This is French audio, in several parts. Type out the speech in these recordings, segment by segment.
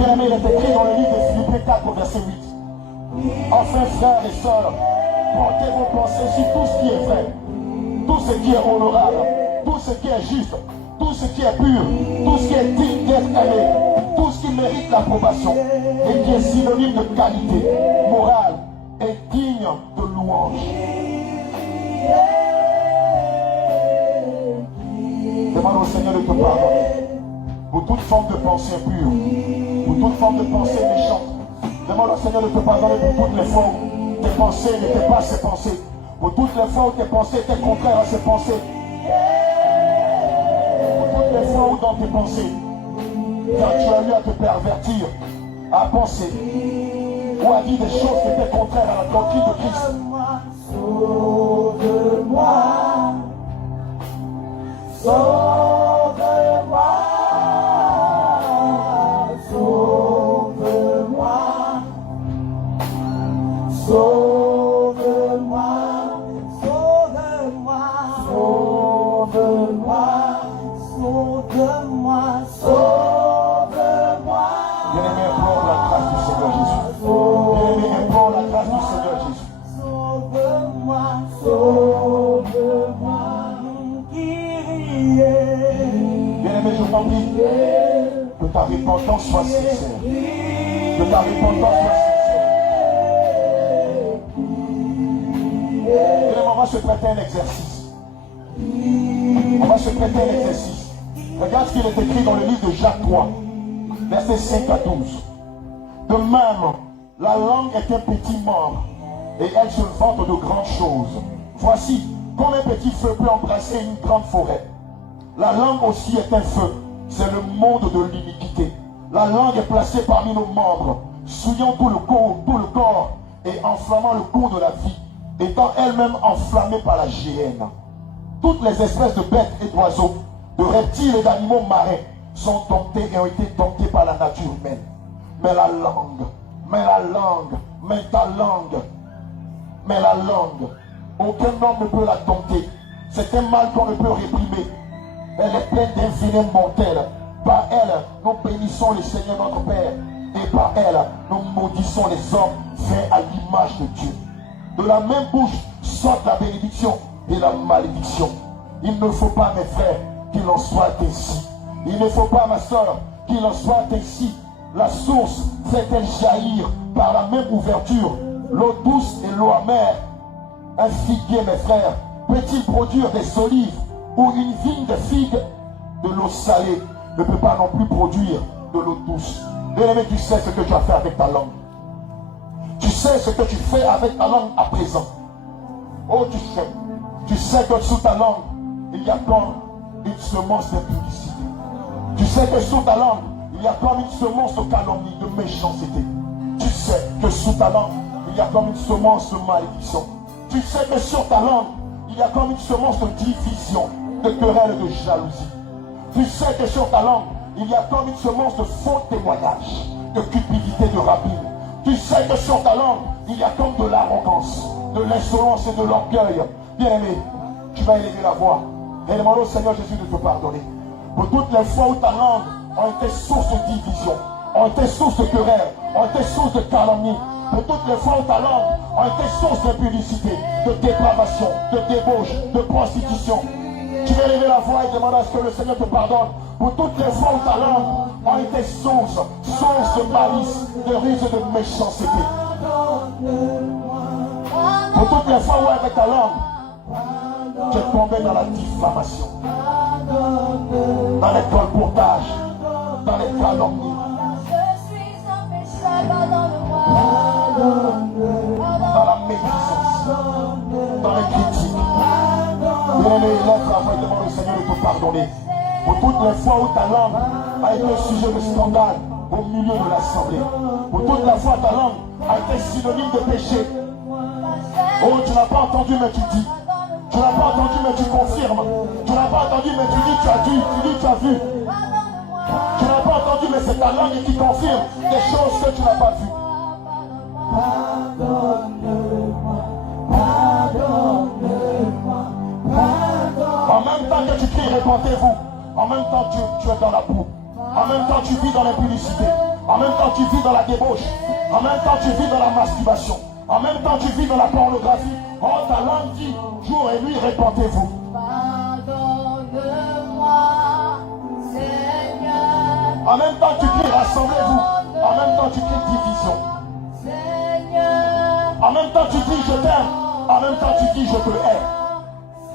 Bien-aimé, il est écrit dans le livre de Philippiens 4, verset 8. Enfin, frères et sœurs, portez vos pensées sur tout ce qui est vrai, tout ce qui est honorable, tout ce qui est juste, tout ce qui est pur, tout ce qui est digne d'être aimé, tout ce qui mérite l'approbation et qui est synonyme de qualité morale et digne de louange. Demande au Seigneur de te pardonner pour toute forme de pensée impure, pour toute forme de pensée méchante. Demande au Seigneur de te pardonner pour toutes les fois où tes pensées n'étaient pas ses pensées, pour toutes les fois où tes pensées étaient contraires à ses pensées, pour toutes les fois où dans tes pensées, quand tu as eu à te pervertir, à penser ou à dire des choses qui étaient contraires à la doctrine de Christ. Sauve-moi, sauve-moi, sauve-moi, sauve-moi, sauve-moi, sauve-moi, sauve-moi, sauve-moi. Bien-aimé, implore la grâce du Seigneur Jésus. Bien-aimé, implore la grâce du Seigneur Jésus. Sauve-moi, sauve-moi. Bien-aimé, je t'en prie, que ta repentance soit sincère. Que ta repentance soit sincère. Bien-aimé, on va se prêter un exercice. On va se prêter un exercice. Regarde ce qu'il est écrit dans le livre de Jacques 3, versets 5 à 12. De même, la langue est un petit membre et elle se vante de grandes choses. Voici, comme un petit feu peut embrasser une grande forêt. La langue aussi est un feu, c'est le monde de l'iniquité. La langue est placée parmi nos membres, souillant tout le corps et enflammant le cours de la vie, étant elle-même enflammée par la géhenne. Toutes les espèces de bêtes et d'oiseaux, de reptiles et d'animaux marins sont domptés et ont été domptés par la nature humaine. Mais la langue, aucun homme ne peut la dompter. C'est un mal qu'on ne peut réprimer. Elle est pleine d'un venin mortel. Par elle, nous bénissons le Seigneur notre Père. Et par elle, nous maudissons les hommes faits à l'image de Dieu. De la même bouche sortent la bénédiction et la malédiction. Il ne faut pas, mes frères, qu'il en soit ainsi. Il ne faut pas, ma soeur, qu'il en soit ainsi. La source fait-elle jaillir par la même ouverture l'eau douce et l'eau amère? Un figuier, mes frères, peut-il produire des olives, ou une vigne de figues? De l'eau salée ne peut pas non plus produire de l'eau douce. Bien-aimé, tu sais ce que tu as fait avec ta langue. Tu sais ce que tu fais avec ta langue à présent. Oh, tu sais que sous ta langue, il y a comme une semence d'impudicité. Tu sais que sous ta langue, il y a comme une semence de calomnie, de méchanceté. Tu sais que sous ta langue, il y a comme une semence de malédiction. Tu sais que sur ta langue, il y a comme une semence de division, de querelle et de jalousie. Tu sais que sur ta langue, il y a comme une semence de faux témoignages, de cupidité, de rapine. Tu sais que sur ta langue, il y a comme de l'arrogance, de l'insolence et de l'orgueil. Bien-aimé, tu vas élever la voix et demander au Seigneur Jésus de te pardonner. Pour toutes les fois où ta langue a été source de division, ont été source de querelle, ont été source de calomnie. Pour toutes les fois où ta langue a été source d'impudicité, de dépravation, de débauche, de prostitution. Tu vas élever la voix et demander à ce que le Seigneur te pardonne. Pour toutes les fois où ta langue a été source de malice, de ruse et de méchanceté. Pour toutes les fois où avec ta langue, tu es tombé dans la diffamation, dans les colportages, dans les calomnies, dans la médisance, dans les critiques. Bien-aimé, lève la voix et demande au Seigneur de te pardonner. Pour toutes les fois où ta langue a été sujet de scandale au milieu de l'assemblée. Pour toute la fois ta langue a été synonyme de péché. Oh, tu n'as pas entendu mais tu dis. Tu n'as pas entendu mais tu confirmes. Tu n'as pas entendu mais tu dis tu as dit, tu dis tu as vu. Tu n'as pas entendu mais c'est ta langue qui confirme des choses que tu n'as pas vues. Pardonne-moi, pardonne-moi, pardonne-moi. En même temps que tu cries, répentez-vous. En même temps tu es dans la boue. En même temps tu vis dans l'impudicité. En même temps, tu vis dans la débauche. En même temps, tu vis dans la masturbation. En même temps, tu vis dans la pornographie. Oh, ta langue dit, jour et nuit, répentez-vous. Pardonne-moi, Seigneur. En même temps, tu cries, rassemblez-vous. En même temps, tu cries, division. Seigneur. En même temps, tu dis, je t'aime. En même temps, tu dis, je te hais.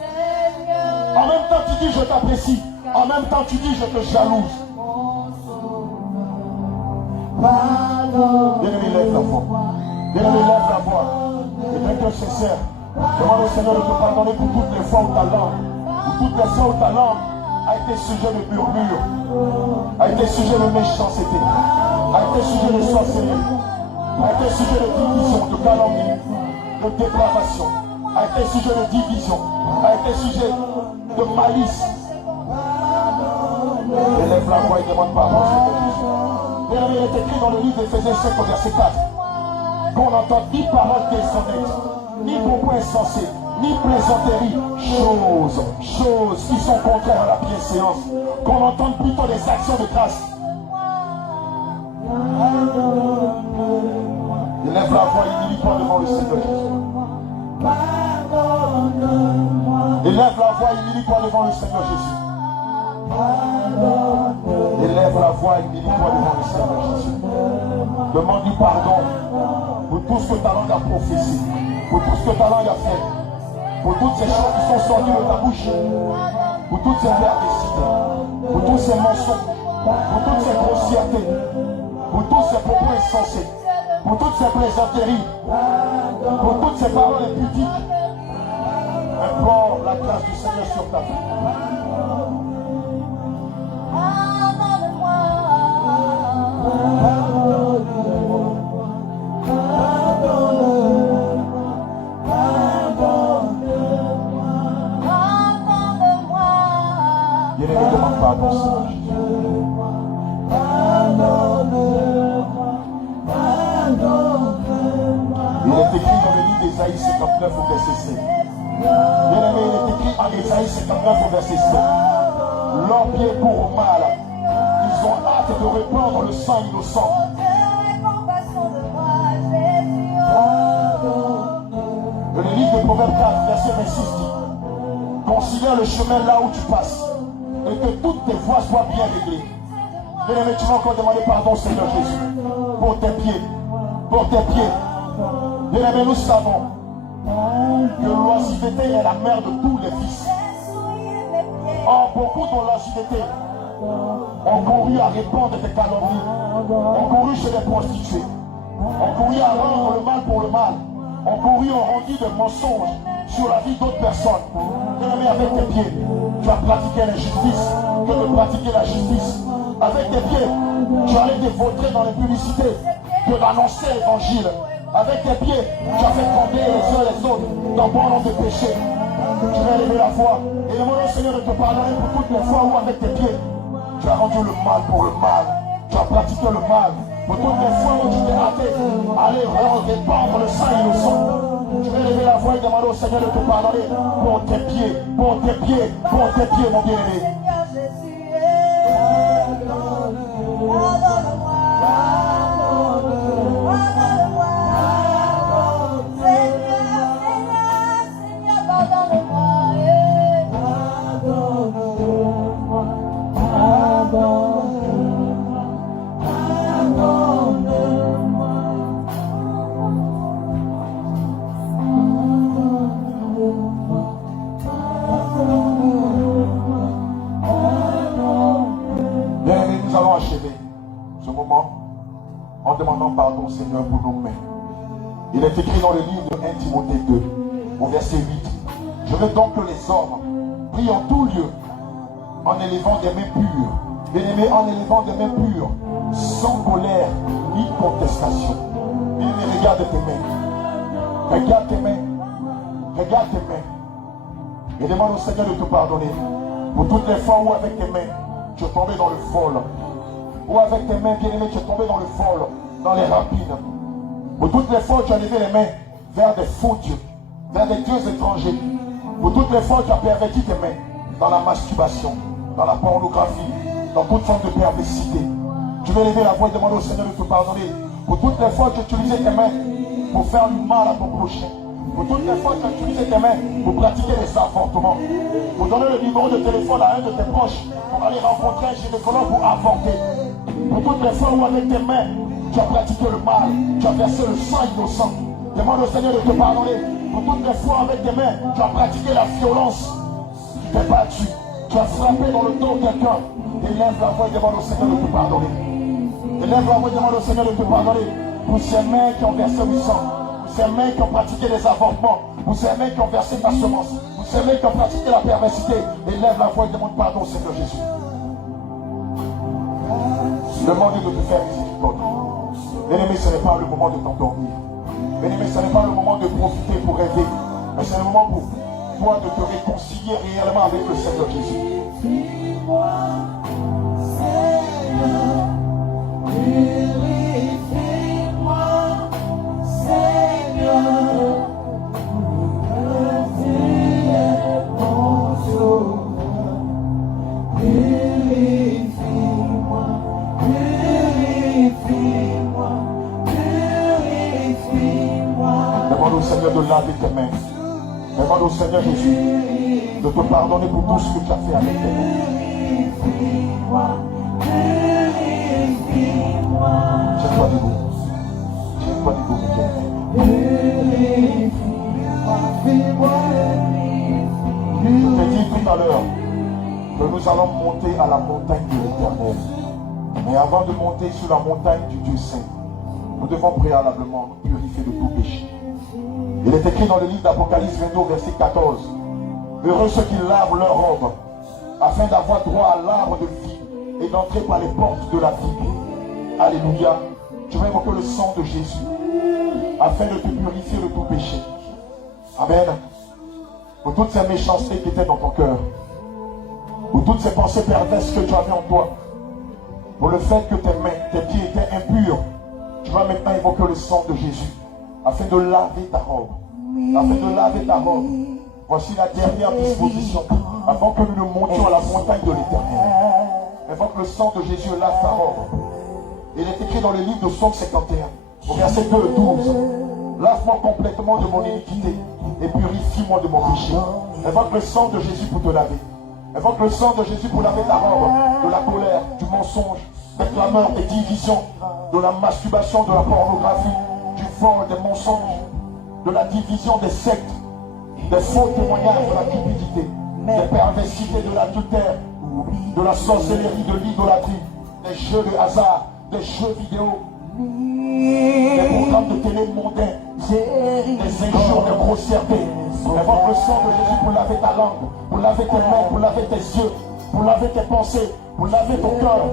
Seigneur. En même temps, tu dis, je t'apprécie. En même temps, tu dis, je te jalouse. Bien-aimé, lève la voix. Bien-aimé, lève la voix. Et d'un cœur sincère, demande au Seigneur de te pardonner pour toutes les fois où ta langue, pour toutes les fois où ta langue a été sujet de murmure, a été sujet de méchanceté, a été sujet de sorcellerie, a été sujet de division, de calomnie, de dépravation, a été sujet de division, a été sujet de malice. Élève la voix et demande pardon, Seigneur Jésus. Bien-aimé, il est écrit dans le livre d'Éphésiens 5 verset 4 qu'on n'entend ni parole déshonnête, ni propos insensés, ni plaisanteries, choses qui sont contraires à la bienséance, qu'on entende plutôt des actions de grâce. Élève la voix et humilie-toi devant le Seigneur Jésus. Élève la voix et humilie-toi devant le Seigneur Jésus. Élève la voix et humilie-toi devant le Seigneur Jésus. Demande-lui pardon pour tout ce que ta langue a prophétisé, pour tout ce que ta langue a fait, pour toutes ces choses qui sont sorties de ta bouche, pour toutes ces perversités, pour tous ces mensonges, pour toutes ces grossièretés, pour tous ces propos insensés, pour toutes ces plaisanteries, pour toutes ces paroles impudiques. Implore la grâce du Seigneur sur ta vie. Bien-aimé, demande pardon, Seigneur Jésus. Il est écrit dans le livre d'Ésaïe 59 au verset 7. Bien-aimé, il est écrit en Ésaïe 59 au verset 7. Leurs pieds pour mal, ils ont hâte de répandre le sang innocent. Le livre de Proverbes 4, verset 26 dit: considère le chemin là où tu passes et que toutes tes voies soient bien réglées. Bien-aimé, tu vas encore demander pardon, Seigneur Jésus, pour tes pieds. Pour tes pieds. Bien-aimé, nous savons que l'oisiveté est la mère de tous les vices. Or, beaucoup dans l'oisiveté ont couru à répandre des calomnies, ont couru chez les prostituées, ont couru à rendre le mal pour le mal, ont couru, ont rendu des mensonges sur la vie d'autres personnes. Bien-aimé, avec tes pieds, tu as pratiqué l'injustice que de pratiquer la justice. Avec tes pieds, tu allais te vautrer dans les publicités que d'annoncer l'évangile. Avec tes pieds, tu as fait tomber les uns les autres dans bon nombre de péchés. Tu vas élever la voix et demander au Seigneur de te pardonner pour toutes les fois où avec tes pieds, tu as rendu le mal pour le mal. Tu as pratiqué le mal. Pour toutes les fois où tu t'es hâté, aller répandre le sang innocent. Tu vas élever la voix et demander au Seigneur de te pardonner pour tes pieds, pour tes pieds, pour tes pieds, mon bien-aimé. Nous allons achever ce moment en demandant pardon au Seigneur pour nos mains. Il est écrit dans le livre de 1 Timothée 2, au verset 8. Je veux donc que les hommes prient en tout lieu, en élevant des mains pures. Bien-aimés, en élevant des mains pures, sans colère ni contestation. Bien-aimé, regarde tes mains. Regarde tes mains. Regarde tes mains. Et demande au Seigneur de te pardonner pour toutes les fois où avec tes mains, tu es tombé dans le vol. Ou avec tes mains, bien-aimé, tu es tombé dans le vol, dans les rapines. Pour toutes les fois où tu as levé les mains vers des faux dieux, vers des dieux étrangers. Pour toutes les fois où tu as perverti tes mains dans la masturbation, dans la pornographie, dans toute forme de perversité. Tu veux lever la voix et demander au Seigneur de te pardonner pour toutes les fois que tu as utilisé tes mains pour faire du mal à ton prochain. Pour toutes les fois que tu as utilisé tes mains pour pratiquer des avortements. Pour donner le numéro de téléphone à un de tes proches pour aller rencontrer un gynécologue pour avorter. Pour toutes les fois où avec tes mains tu as pratiqué le mal, tu as versé le sang innocent. Demande au Seigneur de te pardonner. Pour toutes les fois avec tes mains tu as pratiqué la violence. Tu t'es battu, tu as frappé dans le dos quelqu'un. Élève la voix et demande au Seigneur de te pardonner. Élève la voix et demande au Seigneur de te pardonner. Pour ces mains qui ont versé du sang, pour ces mains qui ont pratiqué des avortements, pour ces mains qui ont versé ta semence, pour ces mains qui ont pratiqué la perversité, élève la voix et demande pardon au Seigneur Jésus. Demandez de te faire miséricorde. Bien-aimé, ce n'est pas le moment de t'endormir. Bien-aimé, ce n'est pas le moment de profiter pour rêver, mais c'est le moment pour toi de te réconcilier réellement avec le Seigneur Jésus. Purifie-moi, Seigneur, purifie-moi, Seigneur, tu es mon sauveur. Purifie-moi, purifie-moi, purifie-moi. Demande au Seigneur de laver tes mains. Demande au Seigneur Jésus de te pardonner pour tout ce que tu as fait avec tes mains. Tiens-toi debout. Tiens-toi debout, je t'ai dit tout à l'heure que nous allons monter à la montagne de l'Éternel. Mais avant de monter sur la montagne du Dieu Saint, nous devons préalablement nous purifier de tout péché. Il est écrit dans le livre d'Apocalypse 22, verset 14. Heureux ceux qui lavent leur robe, afin d'avoir droit à l'arbre de vie et d'entrer par les portes de la vie. Alléluia. Tu vas invoquer le sang de Jésus, afin de te purifier de tout péché. Amen. Pour toutes ces méchancetés qui étaient dans ton cœur, pour toutes ces pensées perverses que tu avais en toi, pour le fait que tes mains, tes pieds étaient impurs, tu vas maintenant invoquer le sang de Jésus, afin de laver ta robe. Afin de laver ta robe. Voici la dernière disposition, avant que nous ne montions à la montagne de l'Éternel. Invoque le sang de Jésus et lave ta robe. Il est écrit dans le livre de Psaume 51, au verset 2 et 12. Lave-moi complètement de mon iniquité et purifie-moi de mon péché. Invoque le sang de Jésus pour te laver. Invoque le sang de Jésus pour laver ta robe de la colère, du mensonge, des clameurs, des divisions, de la masturbation, de la pornographie, du vol, des mensonges, de la division des sectes, des faux témoignages, de la cupidité, des perversités, de l'adultère, de la sorcellerie, de l'idolâtrie, des jeux de hasard, des jeux vidéo, des programmes de télé mondains, des injures, des grossièretés. Invoque le sang de Jésus pour laver ta langue, pour laver tes mains, pour laver tes yeux, pour laver tes pensées, pour laver ton cœur.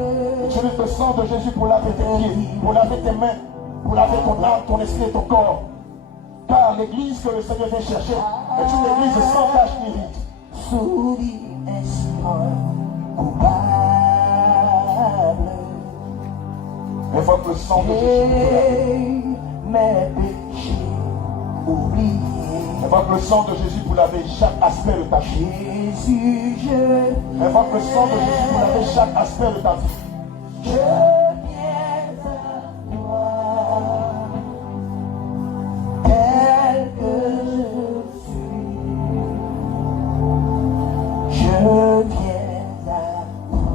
Utilise le sang de Jésus pour laver tes pieds, pour laver tes mains, pour laver ton âme, ton esprit et ton corps. Car l'église que le Seigneur vient chercher est une église sans tache ni ride. Invoque le sang de Jésus mes péchés oubliés. Invoque le sang de Jésus pour laver chaque aspect de ta vie. Invoque le sang de Jésus pour laver chaque aspect de ta vie. Je viens à toi, tel que je suis. Je viens à toi,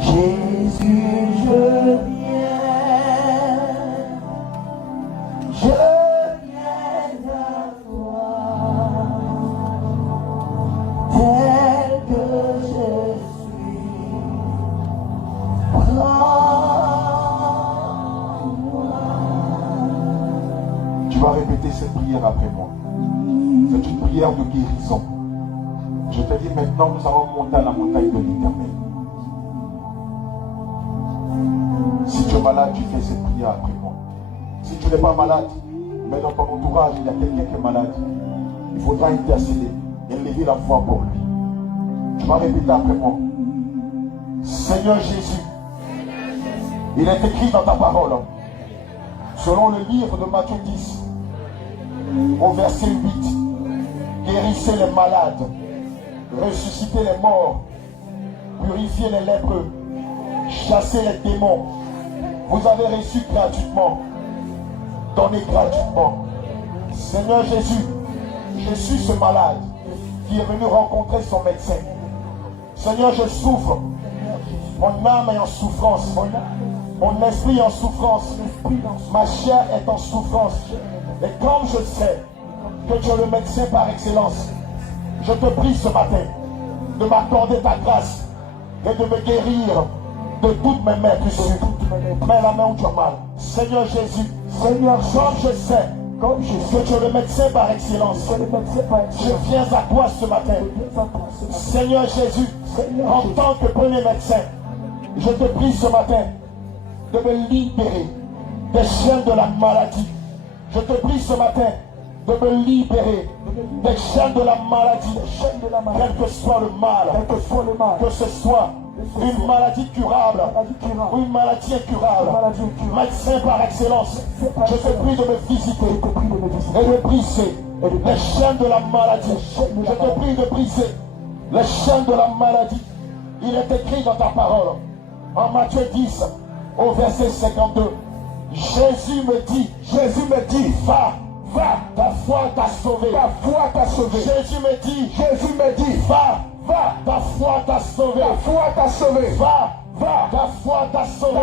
Jésus, je viens. Je viens à toi, tel que je suis. Prends-moi. Tu vas répéter cette prière après moi. C'est une prière de guérison. Je te dis maintenant, nous allons monter à la montagne de l'Éternel. Si tu es malade, tu fais cette prière après moi. Si tu n'es pas malade, mais dans ton entourage, il y a quelqu'un qui est malade, il faudra intercéder et lever la voix pour lui. Tu vas répéter après moi. Seigneur Jésus, il est écrit dans ta parole, selon le livre de Matthieu 10, au verset 8, guérissez les malades, ressuscitez les morts, purifié les lépreux, chassé les démons. Vous avez reçu gratuitement, donné gratuitement. Seigneur Jésus, je suis ce malade qui est venu rencontrer son médecin. Seigneur, je souffre. Mon âme est en souffrance. Mon esprit est en souffrance. Ma chair est en souffrance. Et comme je sais que tu es le médecin par excellence, je te prie ce matin de m'accorder ta grâce et de me guérir de toutes mes blessures. Mets la main où tu as mal. Seigneur Jésus, Seigneur, comme je sais que tu es le médecin par excellence, je viens à toi ce matin. Seigneur Jésus, en tant que premier médecin, je te prie ce matin de me libérer des chaînes de la maladie. Je te prie ce matin de me libérer des chaînes de la maladie, quel que soit le mal, que ce soit une maladie curable ou une maladie incurable. Médecin par excellence, je te prie de me visiter et de briser les chaînes de la maladie. Je te prie de briser les chaînes de la maladie. Il est écrit dans ta parole, en Matthieu 10, au verset 52, Jésus me dit, va, ta foi t'a sauvé. Jésus me dit, va, ta foi t'a sauvé. Va, ta foi t'a sauvé.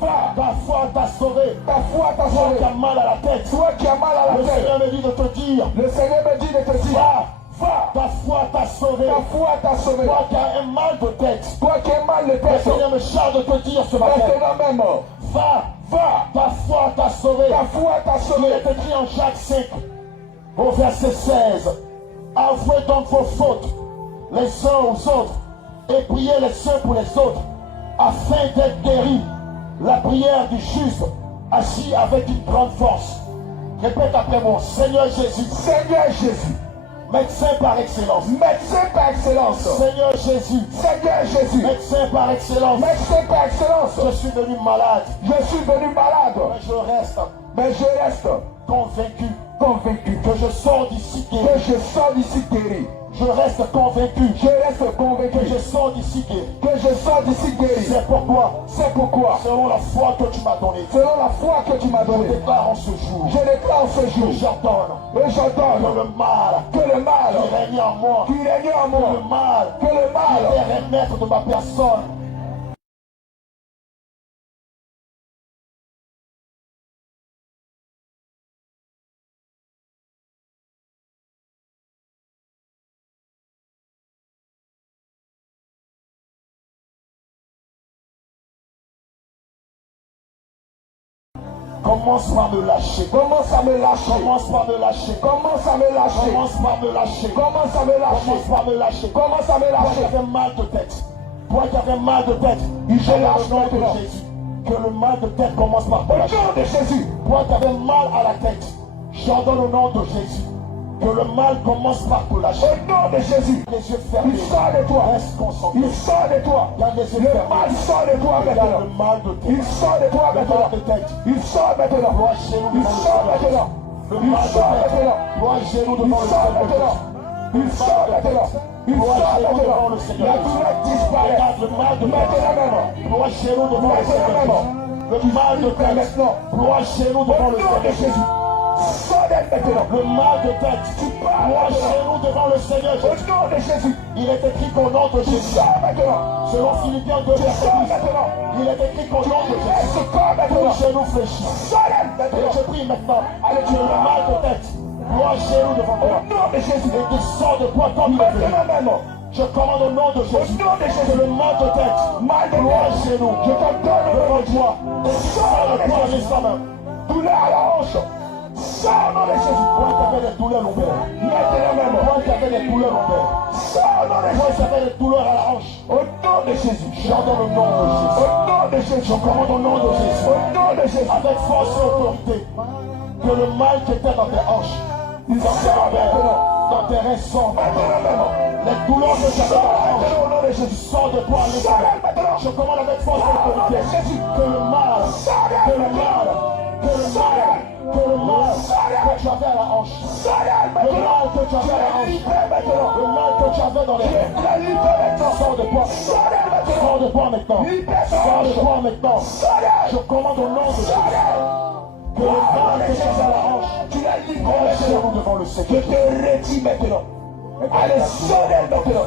Va, ta foi t'a sauvé. Toi qui as mal à la tête. Le Seigneur me dit de te dire. Va, ta foi t'a sauvé. Toi qui as un mal de tête. Le Seigneur me charge de te dire ce matin. Va, ta foi t'a sauvé. Il est écrit en Jacques 5, au verset 16. Avouez donc vos fautes les uns aux autres et priez les uns pour les autres afin d'être guéris. La prière du juste agit avec une grande force. Répète après moi. Seigneur Jésus, médecin par excellence. Seigneur Jésus, médecin par excellence. Je suis devenu malade. Mais je reste convaincu que je sors d'ici guéri. Je reste convaincu que je sors d'ici guéri. C'est pourquoi, selon la foi que tu m'as donnée, je déclare en ce jour, j'ordonne que le mal qui règne en moi, que le mal qui est remettre de ma personne. Commence par me lâcher. Toi qui avais mal de tête. Je lâche au nom de Jésus. Que le mal de tête commence par te lâcher. Toi qui avais mal à la tête. J'ordonne au nom de Jésus. Que le mal commence par te lâcher. Au nom de Jésus. Les yeux fermés. Il sort de toi. Reste concentré. Il sort de toi. Le mal sort de toi maintenant. Le mal de tête. Il sort de toi maintenant. Il sort maintenant. Toi, genou devant le Seigneur. Le mal de tête. Toi, genou devant le Seigneur. Il sort maintenant. Toi, genou devant le Seigneur. La douleur disparaît. Le mal de tête. Toi, genou devant le Seigneur. Le mal de tête. Toi, genou devant le Seigneur. Le mal de tête, moi chez nous devant le Seigneur Jésus. Il est écrit qu'au nom de Jésus, selon Philippiens 2, verset 10, il est écrit qu'au nom de Jésus, tous chez nous fléchissent. Et je prie maintenant, tu es le mal de tête, moi chez nous devant toi, et qu'il sort de toi comme il est venu. Je commande au nom de Jésus que le mal de tête, gloire chez nous, je te donne devant toi, et sors de toi l'instant. Douleur à la hanche. Sors au nom de Jésus. Toi qui avais des douleurs lombaires. Toi qui avais des douleurs lombaires. Sors au nom de Jésus. Toi qui avais des douleurs à la hanche. Au nom de Jésus. J'ordonne au nom de Jésus. Au nom de Jésus. Je commande au nom de Jésus. Au nom de Jésus. Avec force et autorité. Que le mal qui était dans tes hanches, dans tes reins sont. Les douleurs que tu avais dans la hanche, je sors de toi à l'instant. Je commande avec force et autorité. Que le mal, Que le mal que tu avais à la hanche, le mal que tu avais à la hanche, le mal que tu avais dans les mains, sors de toi, sors de toi maintenant, sors de toi maintenant. Je commande au nom de Jésus. Que le mal que tu avais à la hanche, tu l'as libéré maintenant devant le Seigneur. Je te redis maintenant. Allez, sonnez maintenant.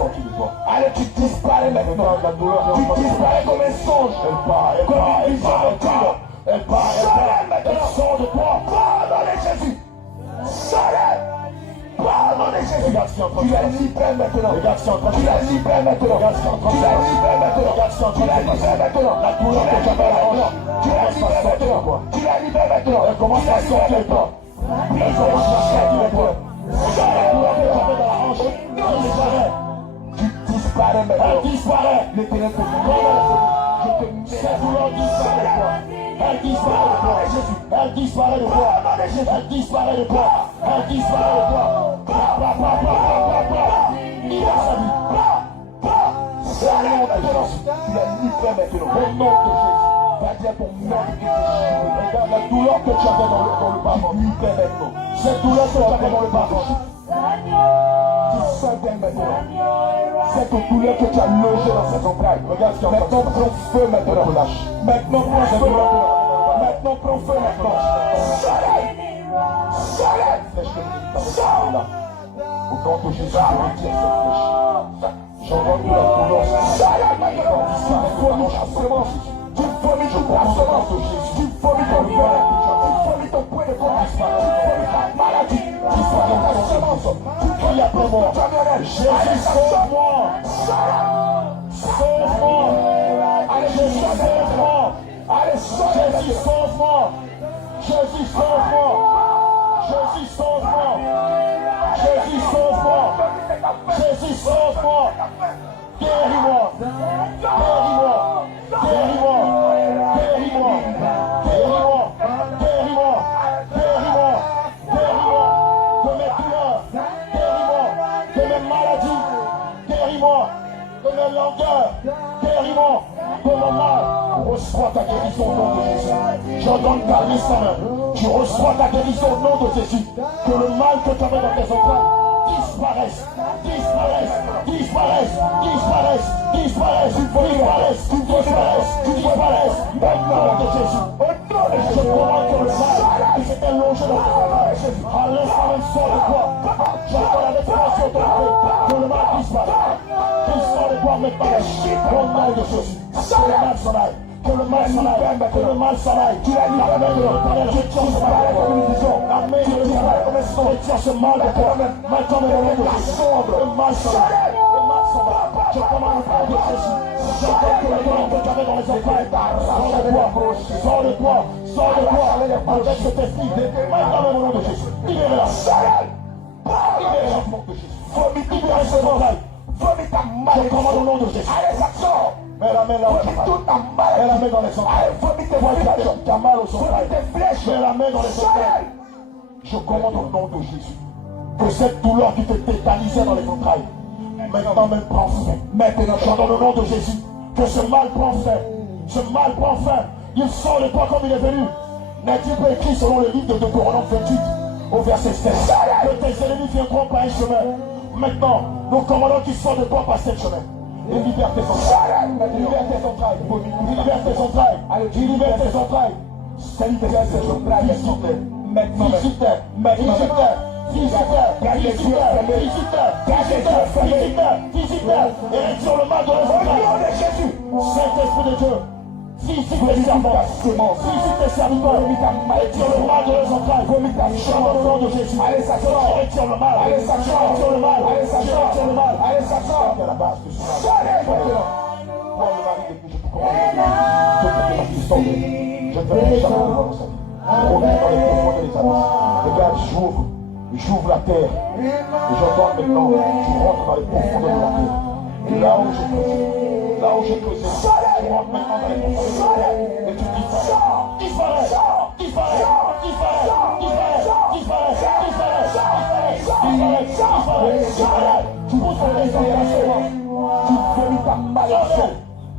Allez, tu disparais maintenant. Tu disparais comme un songe. Comme une vision nocturne. Elle sort de toi. Pardonnez Jésus. Sonnez. Pardonnez Jésus. Tu la libères maintenant. Tu la libères maintenant. Tu la libères maintenant. Tu la libères maintenant. La douleur que tu avais à la hanche. Tu la libères maintenant. Tu la libères maintenant. Elle commence à sortir de toi. Elle commence à sortir de toi. Tu disparais maintenant. Elle disparaît. L'éternel te dit, je te mets. Cette douleur disparaît de toi. Elle disparaît de toi. Elle disparaît de toi. Elle disparaît de toi. Elle disparaît de toi. Il a sa vie. Au nom de Jésus. Tu la libères maintenant. Au nom de Jésus. Va dire ton nom qui te regarde la douleur que tu avais dans le bas. Libère maintenant. Cette douleur que tu avais dans le bas. Tu sens bien maintenant. Cette douleur que tu as logée dans cette entraille. Regarde ce qu'il y a. Maintenant prends feu maintenant. Relâche. Maintenant prends feu maintenant. Maintenant prends feu maintenant. Soleil. Flèche là. Au nom de Jésus, je retire cette flèche. J'envoie de la douleur. Soleil maintenant. Tu vomis ta semence. Tu vomis ta semence de Jésus. Tu vomis ton cœur. Tu vomis ton point de contact. Tu vomis ta maladie. Tu vomis ta semence. Tu cries après moi. Jésus, sauve-moi. Sauve-moi. Allez, Jésus, sauve-moi. Allez, Jésus, sauve-moi. Jésus, sauve-moi. Jésus, sauve-moi. Jésus, sauve-moi. Jésus, sauve-moi. Guéris-moi. Guéris-moi. Guéris-moi. Guéris-moi. Guéris-moi. Guéris-moi. Guéris-moi. Guéris-moi. De mes douleurs. Guéris-moi. De mes maladies. Guéris-moi. De mes langueurs. Guéris-moi. De mon mal. Reçois ta guérison au nom de Jésus. J'ordonne ta liste en main. Tu reçois ta guérison au nom de Jésus. Que le mal que tu avais dans tes entrailles disparaisse, disparaisse, disparaisse, disparaisse, disparaisse, disparaisse, disparaisse, disparaisse, au nom de Jésus. Je commande que le mal qui s'était logé dans tes entrailles, à l'instant même sort de toi. J'entends la déclaration de que le mal disparaisse. Qu'il sort de toi maintenant, au nom de Jésus. Que le mal s'en aille. Que le mal s'en aille, que le mal s'en aille. Tu l'as libéré de l'Éternel, je tiens ce mal comme une vision. La main de l'Éternel comme un son. Je tiens ce mal de toi. Maintenant, le mal s'en aille. Le mal s'en va. Je commande le nom de Jésus. J'entends que le nom que tu avais dans les entrailles. Sors de toi. Sors de toi. Avec cet esprit. Maintenant, le nom de Jésus. Libérez-la. Libérez-la au nom de Jésus. Libérez ce entrailles. Je commande au nom de Jésus. Allez, ça sort. Mets la main là où tu as mal. Mets la main dans les entrailles. Tu as mal aux entrailles. Mets la main dans les entrailles. Je commande au nom de Jésus que cette douleur qui te tétanisait dans les entrailles, maintenant même prend fin. Maintenant, j'entends au nom de Jésus que ce mal prend fin. Ce mal prend fin. Il sort de toi comme il est venu. N'est-il pas écrit selon le livre de Deutéronome 28 au verset 16 que tes ennemis viendront par un chemin. Maintenant, nous commandons qu'ils sortent de toi par ce chemin. Et libère tes entrailles. Libère tes entrailles. Libère tes entrailles. Libère tes entrailles. Libère tes entrailles. Visite-les. Maintenant. Visite-les. Et sur le mal de les entrailles. Saint-Esprit de Dieu. Visite les servants. Visite les serviteurs. Retire le mal de les entrailles. Chante au nom de Jésus. Allez, ça sort. Retire le mal. Allez, ça sort. Retire le mal. Allez, ça sort. Retire le mal. Allez, ça sort. À la base de ce mal. Prends le mari de Dieu. Je te prie chaque fois dans sa vie. On est dans les profondeurs des abysses. Regarde, j'ouvre la terre. Et j'entends maintenant, tu rentres dans les profondeurs de la terre. Et là où j'ai creusé, tu rentres maintenant dans les profondeurs de la terre. Et tu dis, disparaît, disparaît, disparaît, disparaît, disparaît, disparaît. Tu poses ton désir à la semence. Tu vomis ta maladie.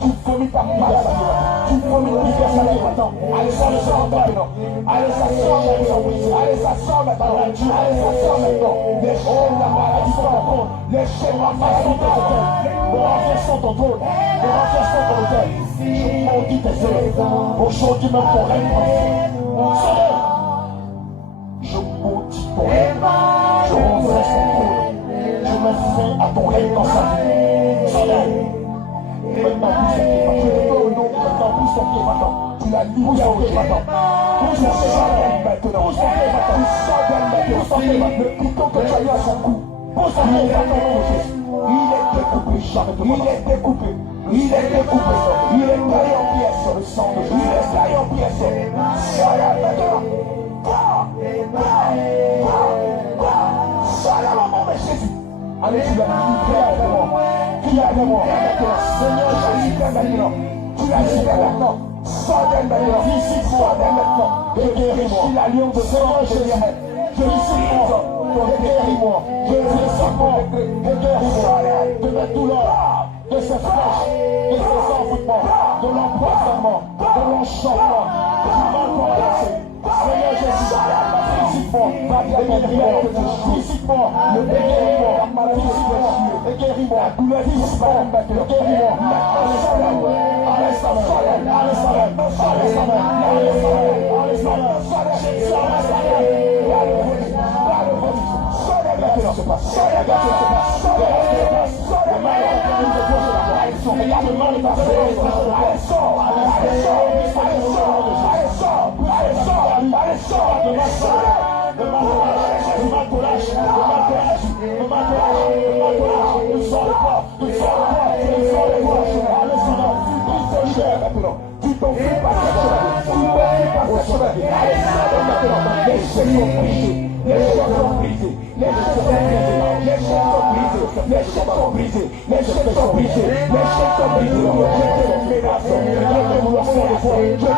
Tu vomis ta maladie. toute forme d'universalité maintenant. Allez, ça sort maintenant. Allez, ça sort maintenant. Allez, ça sort maintenant. Allez, ça sort maintenant. Les chaînes de la maladie sont ton trône. Les chaînes de la maladie sont ton trône. Le renversement sont ton trône. Le renversement ton hôtel. Je maudis tes œuvres. Aujourd'hui même ton règne prend fin. Je maudis ton règne. Je renverse ton trône. Je mets fin à ton règne dans sa vie. Soleil. Maintenant, pousse son pied maintenant. Maintenant, pousse son pied maintenant. Tu l'as libéré son pied maintenant. Pousse son pied maintenant. Pousse son pied maintenant. Pousse son pied maintenant. Le couteau que tu as eu à son cou. Pousse son pied maintenant, nom de Jésus. Il est découpé. Jamais de il est découpé. Il est découpé. Il est taillé en pièces. Le sang de Jésus. Il est taillé en pièces. Soleil maintenant. Soleil au nom de Jésus. Allez, tu l'as libéré avec moi. Tu l'as avec moi. Seigneur, je libère maintenant. Tu l'as libéré maintenant. Sors d'elle maintenant. Visite-moi maintenant. Et guéris-moi. Je suis la lion de Seigneur, je libère. Je visite-moi. Et guéris-moi. Je visite-moi. Et guéris-moi. De ma douleur, de cette flèche, de ces envoûtements, de l'empoisonnement, de l'enchantement, du mal pour passer. Seigneur Jésus, visite-moi, et guéris-moi, visite-moi, et guéris-moi, visite-moi, et guéris-moi, visite-moi, et guéris-moi, arrête sa main, arrête sa main, arrête sa main, arrête sa main, arrête sa main, Jésus, arrête sa main, regarde ce passe, regarde ce passe, le mal est passé, regarde le mal est passé, allez sort, allez sort, allez sort, allez sort, allez sort, allez sort, le mal te lâche, le mal te lâche, le mal te lâche, il sort de toi, il sort de toi, il sort de toi, allez sort, il te libère maintenant, tu t'en fous pas cette semaine, tu t'en fous pas cette semaine, allez sort maintenant, les chaînes sont brisées. Les chaînes sont brisées, les chaînes sont brisées, les chaînes sont brisées, les chaînes sont brisées, les chaînes sont brisées, les chaînes sont brisées, les douleurs sortent de toi,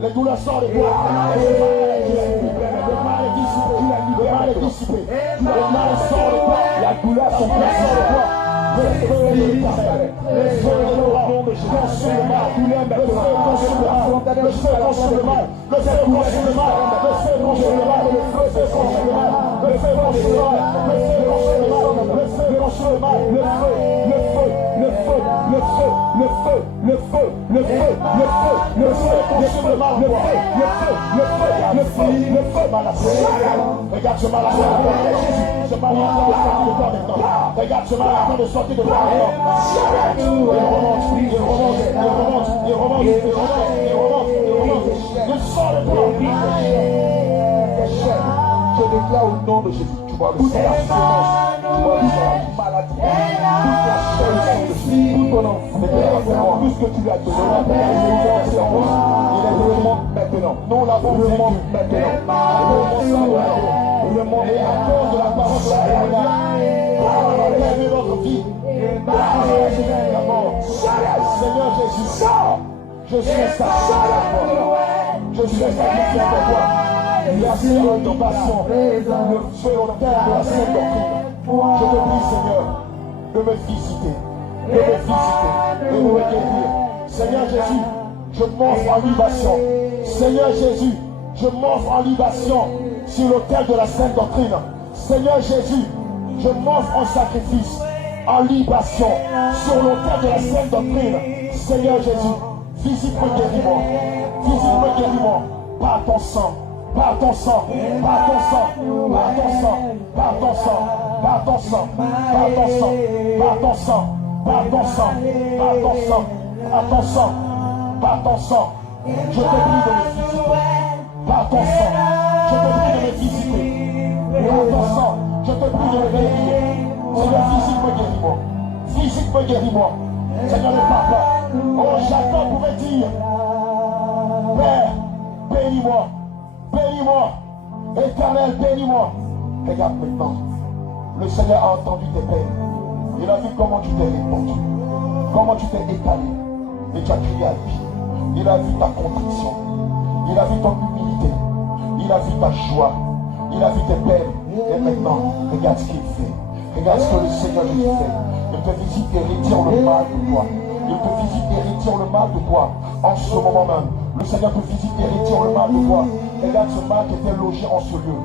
les douleurs sortent de toi, le mal est dissipé, le mal est dissipé, le mal sort de toi, la douleur sont placées de toi. Le feu de l'éternel, le feu de l'amour de Jésus, consume le mal, le feu consume le mal, le feu consume le mal, le feu consume le mal, le feu consume le mal, le feu consume le mal, le feu consume le mal, le feu consume le mal, le feu consume le mal, le feu, le feu, le feu, le feu, le feu, le feu, le feu, le feu, le feu consume le mal, le feu, le feu, le feu, le feu, le feu, regarde ce mal à Jésus, ce mal est en train de sortir de toi maintenant, regarde ce mal est en train de sortir de toi maintenant, il remonte, il remonte, il remonte, il remonte, il remonte, il remonte, il remonte, il sort de toi. Je déclare au nom de Jésus, tu vois le sang, la semence, tu vois le sang, la maladie, toute la chair, tout ton enfant, tout ce que tu lui as donné, il est vraiment maintenant. Nous l'avons vraiment maintenant. Le monde est à cause de la parole de la Réveille notre vie. Seigneur Jésus, je suis satisfait de toi. Je suis satisfait de toi. La seule innovation, le feu au terre de la sainte doctrine. Je te prie, Seigneur, de me visiter, de me guérir. Seigneur Jésus, je m'offre en libation. Seigneur Jésus, je m'offre en libation sur l'autel de la sainte doctrine. Seigneur Jésus, je m'offre en sacrifice, en libation sur l'autel de la sainte doctrine. Seigneur Jésus, visite-moi, guéris-moi. Visite-moi, guéris-moi. Par ton sang. Par ton sang, par ton sang, par ton sang, par ton sang, par ton sang, par ton sang, par ton sang, par ton sang, par ton sang, par ton sang, par ton sang. Je te prie de me visiter. Par ton sang, je te prie de me visiter. Par ton sang, je te prie de me guérir. Seigneur, visite-moi, guéris-moi. Visite-moi, guéris-moi. Seigneur, ne pars pas. Oh, Jacob pouvait dire, Père, bénis-moi. Bénis-moi, Éternel, bénis-moi. Regarde maintenant, le Seigneur a entendu tes peines. Il a vu comment tu t'es répandu, comment tu t'es étalé, et tu as crié à lui. Il a vu ta contrition, il a vu ton humilité, il a vu ta joie, il a vu tes peines. Et maintenant, regarde ce qu'il fait. Regarde ce que le Seigneur lui fait. Il te visite et retire le mal de toi. Il te visite et retire le mal de toi. En ce moment même, le Seigneur te visite et retire le mal de toi. Regarde ce mal qui était logé en ce lieu.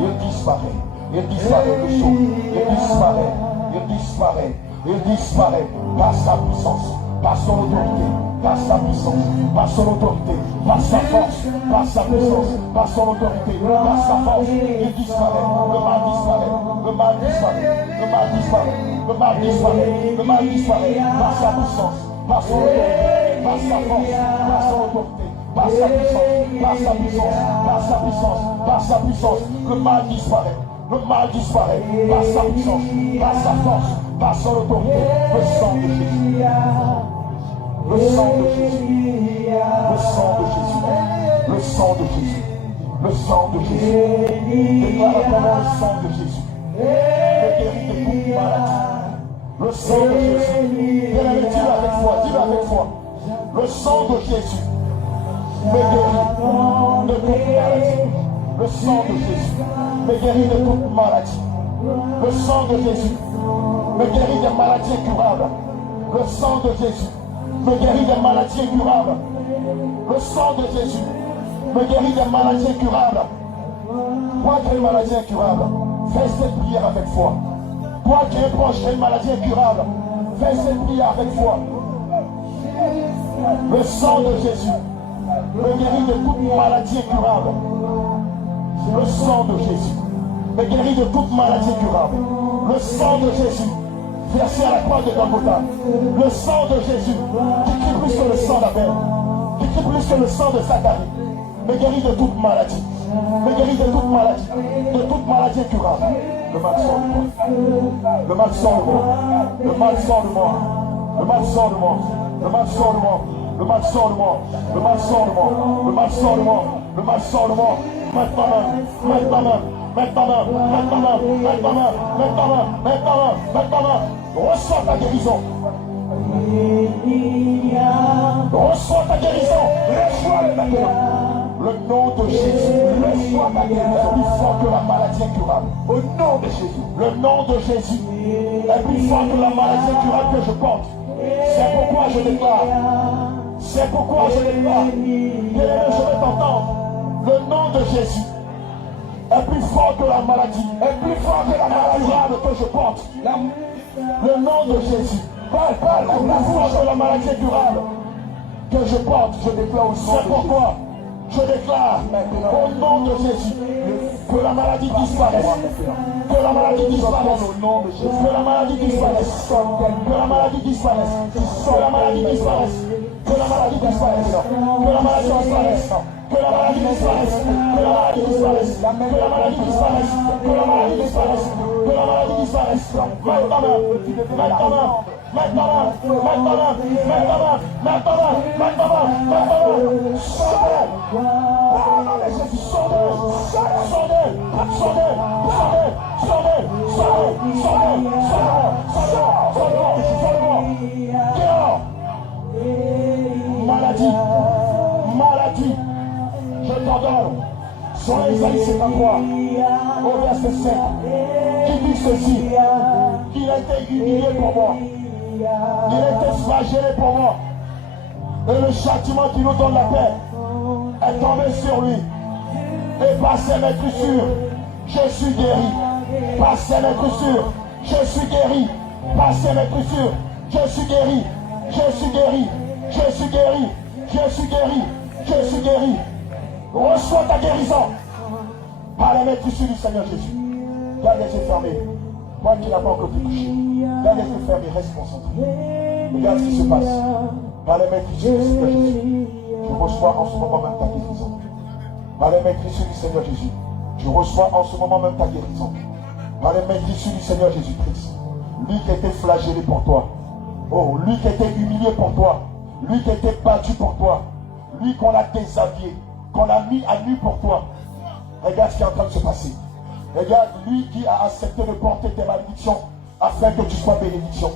Il disparaît. Il disparaît le saut. Il disparaît. Il disparaît. Il disparaît par sa puissance, par son autorité, par sa puissance, par son autorité, par sa force, par sa puissance, par son autorité, par sa force. Il disparaît. Le mal disparaît. Le mal disparaît. Le mal disparaît. Le mal disparaît. Le mal disparaît par sa puissance, par son autorité, par sa force, par son autorité. Par sa puissance, par sa puissance, par sa puissance, par sa puissance, le mal disparaît. Le mal disparaît par sa puissance, par sa force, par son autorité. Le sang de Jésus. Le sang de Jésus. Le sang de Jésus. Le sang de Jésus. Le sang de Jésus. Déclare comment le sang de Jésus me guérit de toute maladie. Le sang de Jésus. Dis-le avec foi, dis-le avec foi. Le sang de Jésus me guérit de toute maladie. Le sang de Jésus me guérit de toute maladie. Le sang de Jésus me guérit des maladies incurables. Le sang de Jésus me guérit des maladies incurables. Le sang de Jésus me guérit des maladies incurables. Toi qui as une maladie incurable, fais cette prière avec foi. Toi qui es proche d'une maladie incurable, fais cette prière avec foi. Le sang de Jésus me guérit de toute maladie incurable. Le sang de Jésus me guérit de toute maladie incurable. Le sang de Jésus versé à la croix de Golgotha. Le sang de Jésus qui crie plus que le sang d'Abel, qui crie plus que le sang de Zacharie, me guérit de toute maladie. Me guérit de toute maladie incurable. Le mal sort de moi. Le mal sort de moi. Le mal sort de moi. Le mal sort de moi. Le mal sort de moi. Le mal sort de moi. Le mal sort de moi. Le mal sort de moi. Le mal sort de moi. Maintenant. Reçois ta guérison. Reçois ta guérison. Reçois-le maintenant. Le nom de Jésus. Reçois ta guérison. Plus fort que la maladie incurable. Au nom de Jésus. Le nom de Jésus est plus fort que la maladie incurable que je porte. C'est pourquoi je déclare. C'est pourquoi je déclare. Bien-aimé, je vais t'entendre. Le nom de Jésus est plus fort que la maladie, est plus fort que la maladie que je porte. Le nom de Jésus est plus fort que la maladie durable que je porte. Je déclare aussi. C'est pourquoi je déclare au nom de Jésus que la maladie disparaisse. Que la maladie disparaisse. Que la maladie disparaisse. Que la maladie disparaisse. Que la maladie disparaisse. Que la maladie disparaisse. Que la maladie disparaisse. Que la maladie disparaisse. Que la maladie disparaisse. Que la maladie disparaisse. Que la maladie disparaisse. Que la maladie disparaisse. Maladie, je t'ordonne, sur Isaïe 53, au verset 5, qui dit ceci, qu'il a été humilié pour moi, il a été flagellé pour moi, et le châtiment qui nous donne la paix est tombé sur lui, et par ses maîtrissures, je suis guéri, par ses maîtrissures, je suis guéri, par ses maîtrissures, je suis guéri, je suis guéri, je suis guéri, je suis guéri, je suis guéri. Reçois ta guérison par la maîtrise du Seigneur Jésus. Garde les yeux fermés. Toi qui n'as pas encore été touché, garde les yeux fermés, reste concentré. Regarde ce qui se passe. Par la maîtrise du Seigneur Jésus, je reçois en ce moment même ta guérison. Par la maîtrise du Seigneur Jésus, je reçois en ce moment même ta guérison. Par la maîtrise du Seigneur Jésus-Christ, lui qui a été flagellé pour toi, oh, lui qui a été humilié pour toi, lui qui a été battu pour toi, lui qu'on a déshabillé, qu'on a mis à nu pour toi. Regarde ce qui est en train de se passer. Regarde, lui qui a accepté de porter tes malédictions afin que tu sois bénédiction.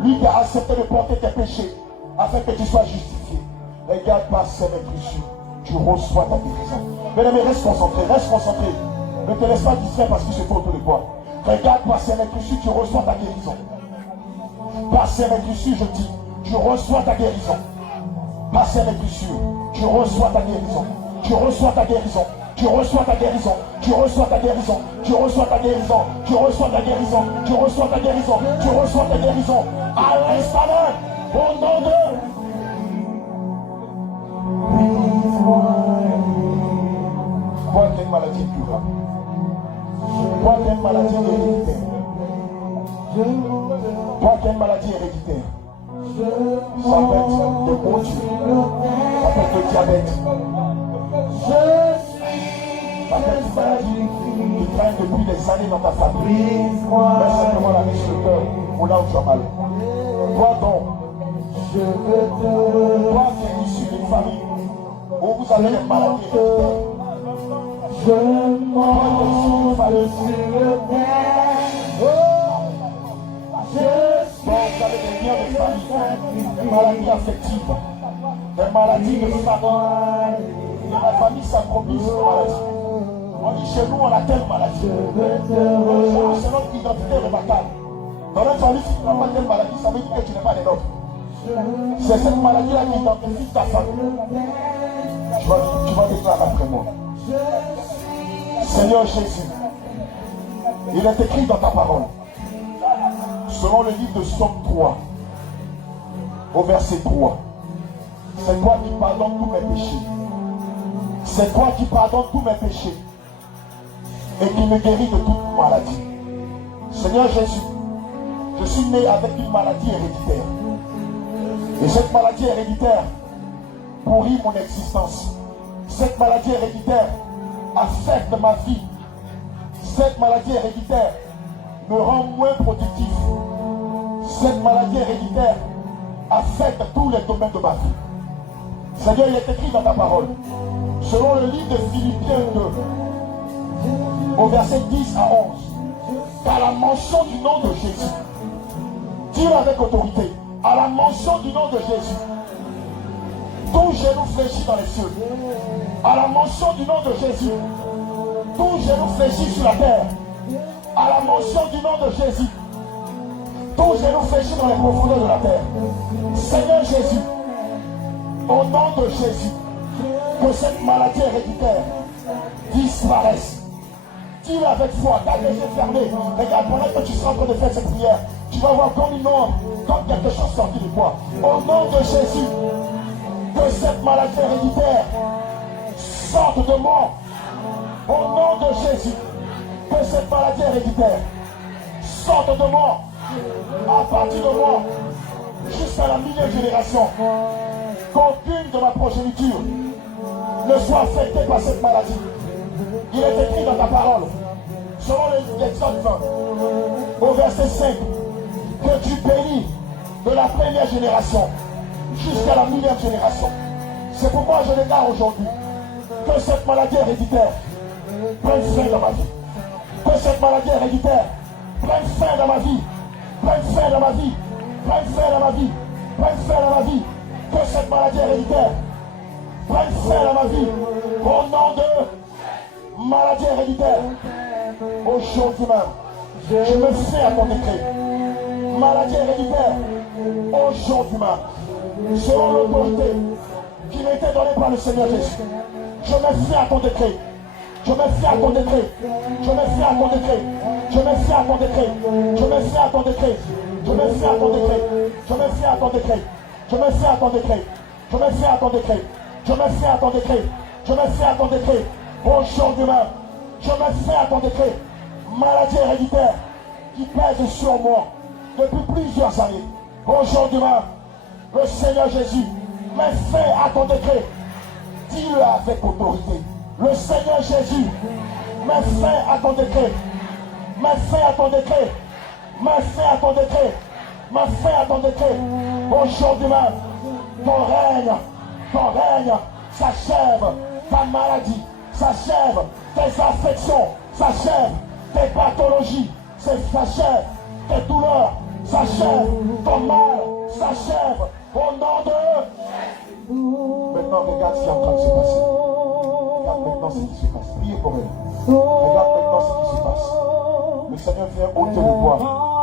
Lui qui a accepté de porter tes péchés afin que tu sois justifié. Regarde par ses maîtrises, tu reçois ta guérison. Bien-aimé, reste concentré, reste concentré. Ne te laisse pas distraire parce qu'il se fait autour de toi. Regarde par ses maîtrises, tu reçois ta guérison. Par ces maîtrissures, je dis, tu reçois ta guérison. Par ces maîtrissures, tu reçois ta guérison. Tu reçois ta guérison. Tu reçois ta guérison. Tu reçois ta guérison. Tu reçois ta guérison. Tu reçois ta guérison. Tu reçois ta guérison. Tu reçois ta guérison. À l'instant même, au nom de... Toi qui as une maladie incurable. Toi qui as une maladie héréditaire. Toi qui as une maladie héréditaire. Ça peut être de gros Dieu. Ça peut être le diabète. Ça peut être une maladie qui traîne depuis des années dans ta famille. Mets simplement la main sur le cœur ou là où tu as mal. Toi donc, toi qui es issu d'une famille où vous avez des maladies héréditaires. Toi qui es issu d'une famille. Vous avez des liens de famille, des maladies affectives, des maladies de famille. Dans la famille s'approprie cette maladie. On dit chez nous, on a telle maladie. C'est notre identité remarquable. Dans notre famille, si tu n'as pas telle maladie, ça veut dire que tu n'es pas des nôtres. C'est cette maladie-là qui identifie ta famille. Tu vas déclarer après moi. Seigneur Jésus, il est écrit dans ta parole. Selon le livre de Somme 3, au verset 3, c'est toi qui pardonnes tous mes péchés. C'est toi qui pardonnes tous mes péchés et qui me guéris de toute maladie. Seigneur Jésus, je suis né avec une maladie héréditaire. Et cette maladie héréditaire pourrit mon existence. Cette maladie héréditaire affecte ma vie. Cette maladie héréditaire me rend moins productif. Cette maladie héréditaire affecte tous les domaines de ma vie. Seigneur, il est écrit dans ta parole, selon le livre de Philippiens 2, au verset 10 à 11, qu'à la mention du nom de Jésus, dis-le avec autorité, à la mention du nom de Jésus, tout genou fléchit dans les cieux. À la mention du nom de Jésus, tout genou fléchit sur la terre. À la mention du nom de Jésus, tout genou fléchit dans les profondeurs de la terre. Seigneur Jésus, au nom de Jésus, que cette maladie héréditaire disparaisse. Dis-le avec foi, garde les yeux fermés. Regarde, pendant que tu seras en train de faire cette prière, tu vas voir comme une ombre, comme quelque chose sorti de toi. Au nom de Jésus, que cette maladie héréditaire sorte de moi. Au nom de Jésus, que cette maladie héréditaire sorte de moi, à partir de moi, jusqu'à la millième génération. Qu'aucune de ma progéniture ne soit affectée par cette maladie. Il est écrit dans ta parole, selon l'Exode 20, au verset 5, que tu bénis de la première génération jusqu'à la millième génération. C'est pourquoi je déclare aujourd'hui que cette maladie héréditaire prenne fin dans ma vie. Que cette maladie héréditaire prenne fin dans ma vie. Prenne fin dans ma vie. Prenne fin dans ma vie. Prenne fin dans ma vie. Que cette maladie héréditaire prenne fin dans ma vie. Au nom de maladie héréditaire, aujourd'hui même, je me fais à ton décret. Maladie héréditaire, aujourd'hui même, selon l'autorité qui m'a été donnée par le Seigneur Jésus, je me fais à ton décret. Je me fie à ton décret. Je me fie à ton décret. Je me fie à ton décret. Je me fie à ton décret. Je me fie à ton décret. Je me fie à ton décret. Je me fie à ton décret. Je me fie à ton décret. Je me fie à ton décret. Je me fie à ton décret. Aujourd'hui même, je me fie à ton décret. Maladie héréditaire qui pèse sur moi depuis plusieurs années. Aujourd'hui même, le Seigneur Jésus met fin à ton décret. Dis-le avec autorité. Le Seigneur Jésus met fin à ton décret. Mets fin à ton décret. Mets fin à ton décret. Mets fin à ton décret. Aujourd'hui même, ton règne s'achève. Ta maladie s'achève. Tes affections s'achèvent. Tes pathologies s'achèvent. Tes douleurs s'achèvent. Ton mal s'achève. Au nom de... Maintenant, regarde ce qui est en train de se passer. Regarde maintenant ce qui se passe. Priez pour elle. Regarde maintenant ce qui se passe. Le Seigneur vient ôter le poids.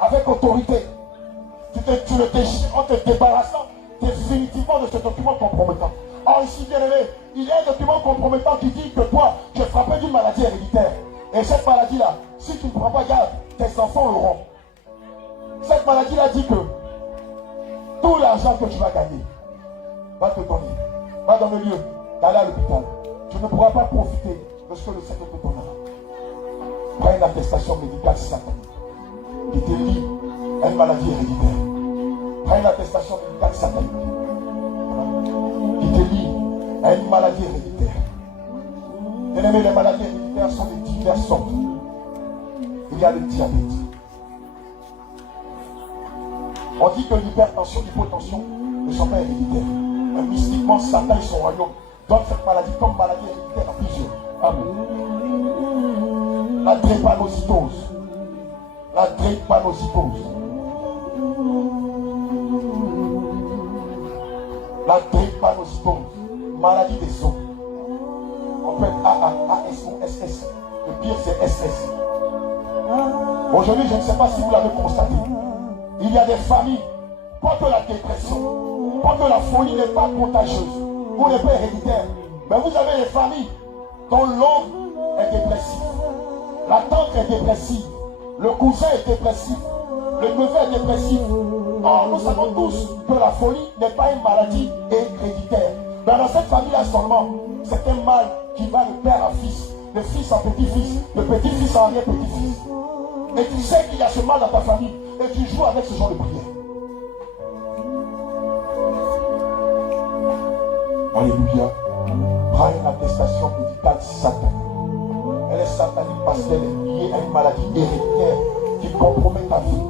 avec autorité. Tu le déchires en te débarrassant définitivement de ce document compromettant. Or ici, bien aimé, il y a un document compromettant qui dit que toi, tu es frappé d'une maladie héréditaire. Et cette maladie-là, si tu ne prends pas garde, tes enfants l'auront. Cette maladie-là dit que tout l'argent que tu vas gagner va te donner, va dans le lieu d'aller à l'hôpital. Tu ne pourras pas profiter de ce que le Seigneur te donnera. Prends une attestation médicale satanique qui te lie à une maladie héréditaire. Prends une attestation médicale satanique qui te lie à une maladie héréditaire. Bien-aimés, les maladies héréditaires sont de diverses sortes. Il y a le diabète. On dit que l'hypertension, l'hypotension ne sont pas héréditaires. Mais mystiquement, Satan et son royaume donnent cette maladie comme maladie héréditaire à plusieurs. Amen. La drépanocytose. La drépanocytose. La drépanocytose. Maladie des os. On peut être AA, ASO, SS. Le pire c'est SS. Aujourd'hui, je ne sais pas si vous l'avez constaté. Il y a des familles, quand la dépression, quand la folie n'est pas contagieuse, ou n'est pas héréditaire, mais vous avez des familles dont l'oncle est dépressif, la tante est dépressive, le cousin est dépressif, le neveu est dépressif. Or, nous savons tous que la folie n'est pas une maladie héréditaire. Mais dans cette famille-là seulement, c'est un mal qui va de père à fils, de fils en petit-fils, de petit-fils en arrière-petit-fils. Et tu sais qu'il y a ce mal dans ta famille, et tu joues avec ce genre de prière. Alléluia. Prends une attestation médicale satanique. Elle est satanique parce qu'elle est liée à une maladie héréditaire qui compromet ta vie,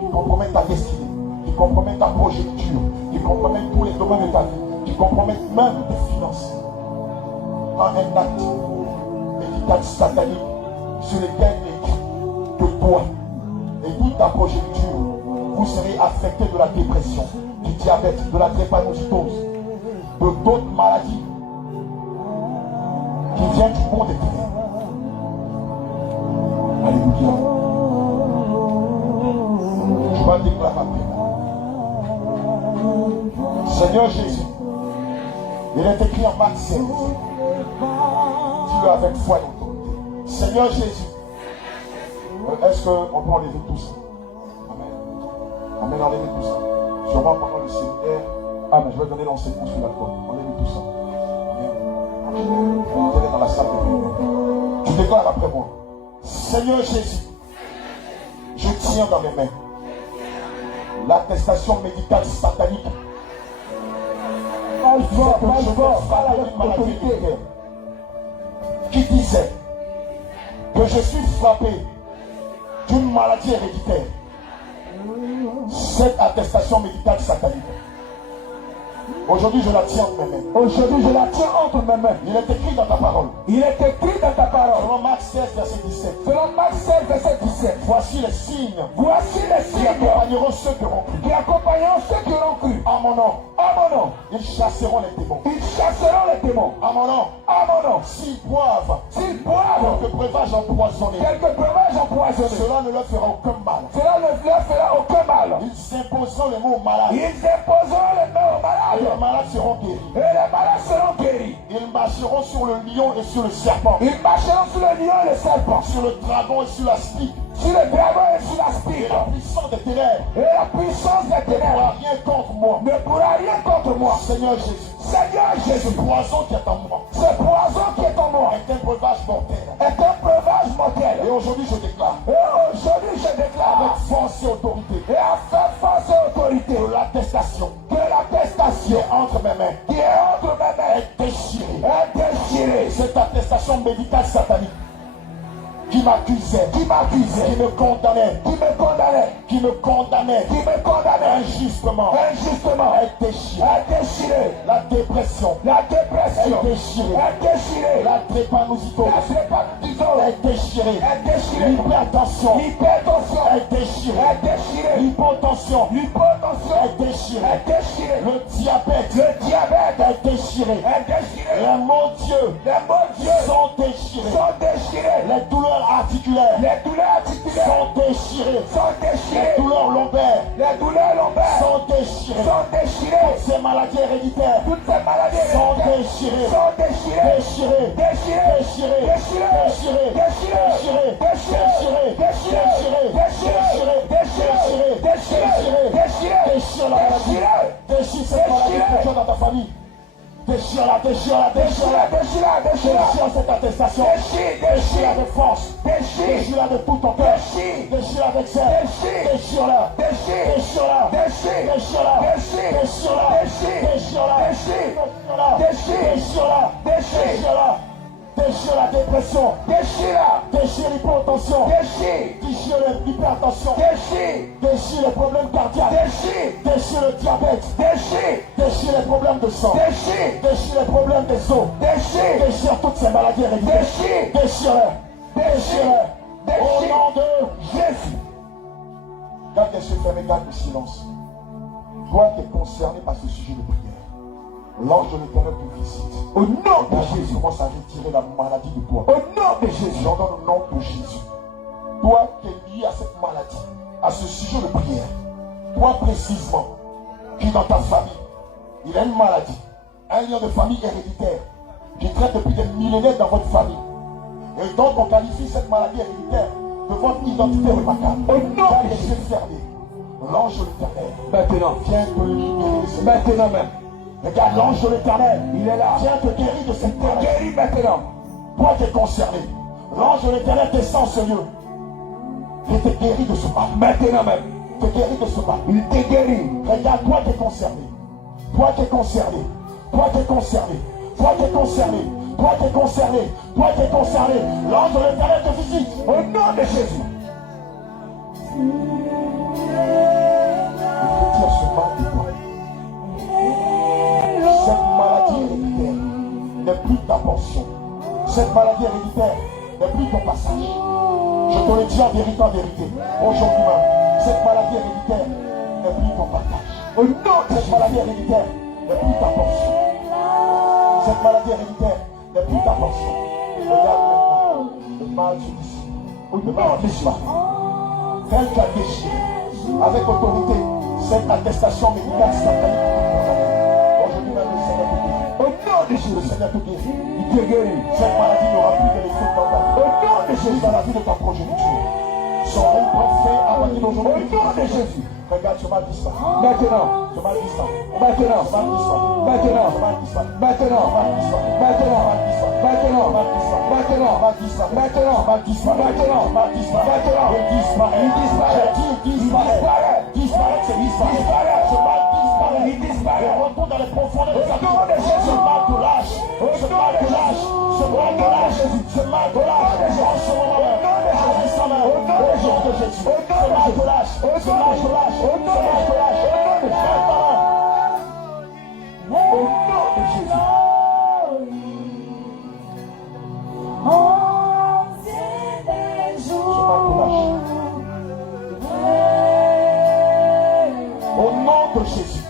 qui compromet ta destinée, qui compromet ta progéniture, qui compromet tous les domaines de ta vie, qui compromet même tes finances. Prends un acte médical satanique sur lequel il est écrit que toi et toute ta progéniture, vous serez affectés de la dépression, du diabète, de la drépanocytose, de d'autres maladies qui viennent du monde des ténèbres. Alléluia. Je vais déclarer après. Seigneur Jésus, il est écrit en Marc 16. Dis-le avec foi et autorité. Seigneur Jésus, est-ce qu'on peut enlever tout ça? Amen. Amen, enlevez tout ça. Sûrement pendant le séminaire. Amen, je vais donner l'enseignement sur la foi. Enlevez tout ça. Amen. Vous allez dans la salle de réunion. Tu déclares après moi. Seigneur Jésus, je tiens dans mes mains l'attestation médicale satanique qui disait que je suis frappé d'une maladie héréditaire. Cette attestation médicale satanique, aujourd'hui je la tiens entre mes mains. Aujourd'hui je la tiens entre mes mains. Il est écrit dans ta parole. Il est écrit dans ta parole. Selon Marc 16 verset 17. Selon Marc 16 verset 17. Voici les signes. Voici les signes qui accompagneront ceux qui auront cru. Qui accompagneront ceux qui auront cru. En mon nom. En mon nom. Ils chasseront les démons. Ils chasseront les démons. En mon nom. En mon nom. S'ils boivent. S'ils boivent. Quelques breuvages empoisonnés. Quelques breuvages empoisonnés. Cela ne leur fera aucun mal. Cela ne leur fera aucun mal. Ils imposeront les mots aux malades. Ils imposeront les mots aux malades. Et les malades seront guéris. Et les malades seront guéris. Ils marcheront sur le lion et sur le serpent. Ils marcheront sur le lion et le serpent. Sur le dragon et sur la spique. Sur le dragon et sur la spique. Et la puissance des ténèbres. Et la puissance des ténèbres. Ne pourra rien contre moi. Ne pourra rien contre moi. Seigneur Jésus. Seigneur Jésus. Ce poison qui est en moi. Ce poison qui est en moi. Est un breuvage mortel. Est un breuvage mortel. Et aujourd'hui je déclare. Et aujourd'hui je déclare. Avec force et autorité. Et avec force et autorité. Que l'attestation. Que l'attestation entre mes mains. Qui est entre mes mains. Est déchirée. Est déchirée. Cette attestation médicale satanique. Qui m'accusait, qui me condamnait, qui me condamnait injustement, est déchiré, la dépression, est déchirée, la drépanocytose, est déchirée, l'hypertension, est déchirée, l'hypotension, est déchirée, le diabète, est déchiré. Les mots Dieu sont déchirés. Les douleurs articulaires sont déchirées. Les douleurs lombaires sont déchirées. Toutes ces maladies héréditaires sont déchirées. Déchire cette maladie que tu as dans ta famille. Déchire-la. Déchire cette attestation. Déchire-la de force. Déchire-la de tout ton cœur. Déchire-la avec sel. Déchire-la. Déchire la dépression. Déchire l'hypotension. Déchire l'hypertension. Déchire les problèmes cardiaques. Déchire le diabète. Déchire les problèmes de sang. Déchire les problèmes des os. Déchire toutes ces maladies héréditaires. Déchire-les. Au nom de Jésus. Garde les yeux fermés, garde le silence. Toi, tu es concerné par ce sujet de prière. L'ange de l'Éternel te visite. Au nom de Jésus, commence à retirer la maladie de toi. Au nom de Jésus, j'entends le nom de Jésus. Toi qui es lié à cette maladie, à ce sujet de prière, toi précisément, qui dans ta famille, il a une maladie, un lien de famille héréditaire, qui traite depuis des millénaires dans votre famille. Et donc on qualifie cette maladie héréditaire de votre identité remarquable. Au nom de Jésus fermé, l'ange de l'Éternel, maintenant, viens te libérer de cette maintenant même. Regarde, l'ange de l'Éternel, il est là. Viens te guérir de cette maladie. Guéris maintenant. Toi qui es concerné, l'ange de l'Éternel descend ce lieu. Il te guérit de ce mal. Maintenant même. Il te guérit de ce mal. Il te guérit. Regarde, toi qui es concerné. Toi qui es concerné. Toi qui es concerné. Toi qui es concerné. Toi qui es concerné. Toi qui es concerné. L'ange de l'Éternel te visite. Au nom de Jésus. Il faut dire ce mal de toi. Cette maladie héréditaire n'est plus ta portion. Cette maladie héréditaire n'est plus ton passage. Je te le dis en vérité, aujourd'hui même, cette maladie héréditaire n'est plus ton partage. Cette maladie héréditaire n'est plus ta portion. Cette maladie héréditaire n'est plus ta portion. Regarde maintenant, le mal se dissipe. Le mal disparaît. Tel qu'a déchiré avec autorité cette attestation médicale satanique. Le Seigneur te guérit. Il te guérit. Cette maladie n'aura plus de l'effet dans ta vie. Au nom de Jésus, dans la vie de ta progéniture. Son règne prend fin à partir d'aujourd'hui. Au nom de Jésus. Regarde, ce mal disparaît. Maintenant. Ce mal disparaît. Maintenant. Ce mal disparaît. Maintenant. Ce mal disparaît. Maintenant. Ce mal disparaît. Maintenant. Ce mal disparaît. Maintenant. Ce mal disparaît. Maintenant. Ce mal disparaît. Maintenant. Ce mal disparaît. Maintenant. Il disparaît. Il disparaît. Il disparaît. Disparaît. C'est disparaît. Ce mal disparaît. Il disparaît. On retourne dans les profondeurs de sa vie. Ce mal te lâche. Ce mal te lâche. Ce mal te lâche. Ce mal te lâche. En ce moment même. Avec sa main. Au nom de Jésus. Ce mal te lâche. Ce mal te lâche. Au nom de Jésus. Au nom de Jésus. Au nom de Jésus.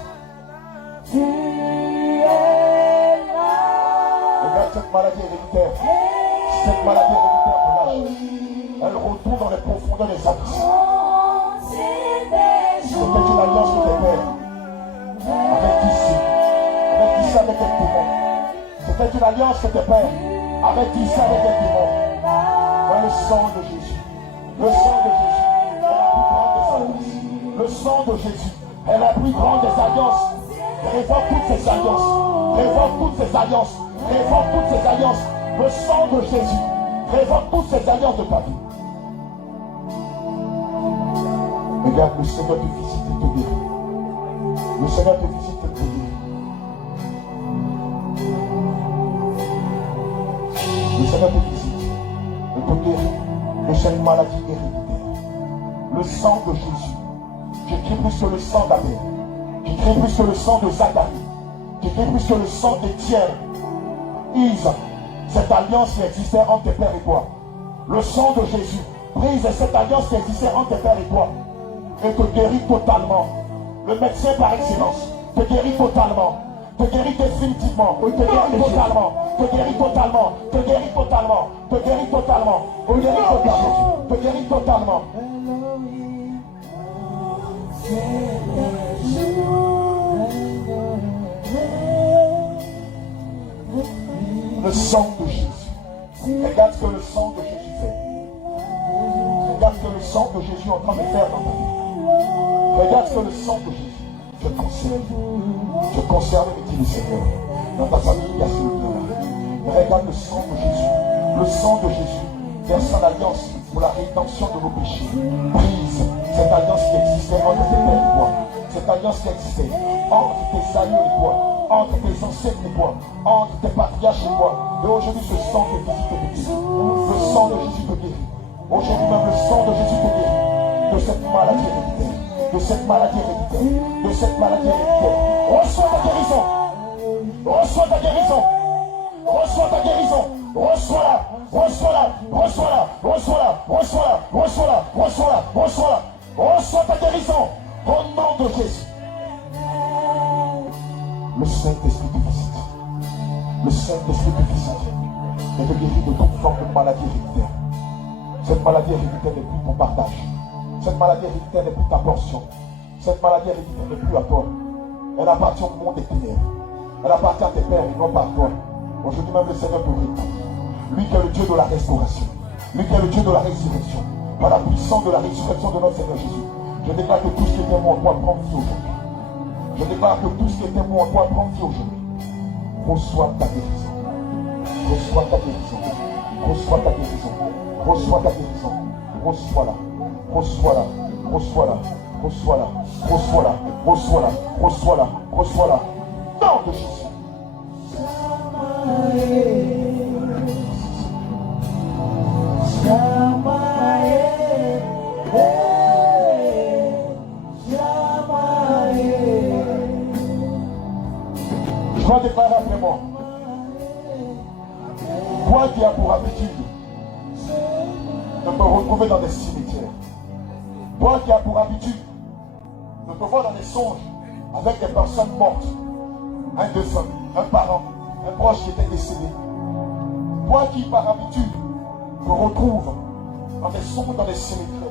Regarde cette maladie héréditaire. Cette maladie héréditaire te lâche. Elle retourne dans les profondeurs des abysses. C'était une alliance de tes pères. Avec Dissé. Avec Dissé avec les démons. C'était une alliance de tes pères. Avec Dissé avec les démons. Dans le sang de Jésus. Le sang de Jésus est la plus grande des alliances. Le sang de Jésus est la plus grande des alliances. Révoque toutes ces alliances. Révoque toutes ces alliances. Révoque toutes ces alliances. Le sang de Jésus révoque toutes ces alliances de ta vie. Regarde, le Seigneur te visite et te guérit. Le Seigneur te visite et te guérit. Le Seigneur te visite et te guérit de cette maladie héréditaire. Le sang de Jésus. J'écris plus sur le sang d'Abel. J'écris plus sur le sang de Zacharie. J'écris plus sur le sang d'Étienne. Brise cette alliance qui existait entre tes pères et toi. Le sang de Jésus brise cette alliance qui existait entre tes pères et toi. Et te guérit totalement. Le médecin par excellence te guérit totalement. te guérit définitivement, te guérit totalement, te guérit totalement, te guérit totalement, te guérit totalement, te guérit totalement, te guérit totalement. Le sang de Jésus. Regarde ce que le sang de Jésus fait. Regarde ce que le sang de Jésus est en train de faire dans ta vie. Regarde ce que le sang de Jésus te conserve. Te conserve, me dit le Seigneur. Dans ta famille, il y a ce bien-là. Regarde le sang de Jésus. Le sang de Jésus verse en alliance pour la rédemption de nos péchés. Brise cette alliance qui existait entre tes pères et toi. Cette alliance qui existait entre tes aïeux et toi, entre tes ancêtres et toi, entre tes patriarches et toi. Et aujourd'hui, ce sang te visite et te guérit. Le sang de Jésus te guérit. Aujourd'hui même, le sang de Jésus te guérit de cette maladie héréditaire. De cette maladie héréditaire. De cette maladie héréditaire. Reçois ta guérison. Reçois ta guérison. Reçois ta guérison. Reçois-la. Reçois-la. Reçois-la. Reçois-la. Reçois-la. Reçois-la. Reçois-la. Reçois-la. Reçois ta guérison. Au nom de Jésus. Le Saint-Esprit te visite. Le Saint-Esprit te visite. Et te guérit de toute forme de maladie héréditaire. Cette maladie héréditaire n'est plus ton partage. Cette maladie héréditaire n'est plus ta portion. Cette maladie héréditaire n'est plus à toi. Elle appartient au monde des ténèbres. Elle appartient à tes pères et non pas à toi. Aujourd'hui même le Seigneur te répond. Lui qui est le Dieu de la restauration. Lui qui est le Dieu de la résurrection. Par la puissance de la résurrection de notre Seigneur Jésus. Je déclare que tout ce qui était mort doit prendre vie aujourd'hui. Je déclare que tout ce qui était mort doit prendre vie aujourd'hui. Reçois ta guérison. Reçois ta guérison. Reçois ta guérison. Reçois ta guérison. Reçois-la. Reçois-la. Reçois-la. Reçois-la. Reçois-la. Reçois-la. Reçois-la. Reçois-la. Nom de Jésus. Je vais déclarer après moi. Toi qui as pour habitude de te retrouver dans des cimetières. Toi qui as pour habitude de te voir dans des songes avec des personnes mortes. Un défunt, un parent, un proche qui était décédé. Toi qui par habitude te retrouves dans des songes, dans des cimetières,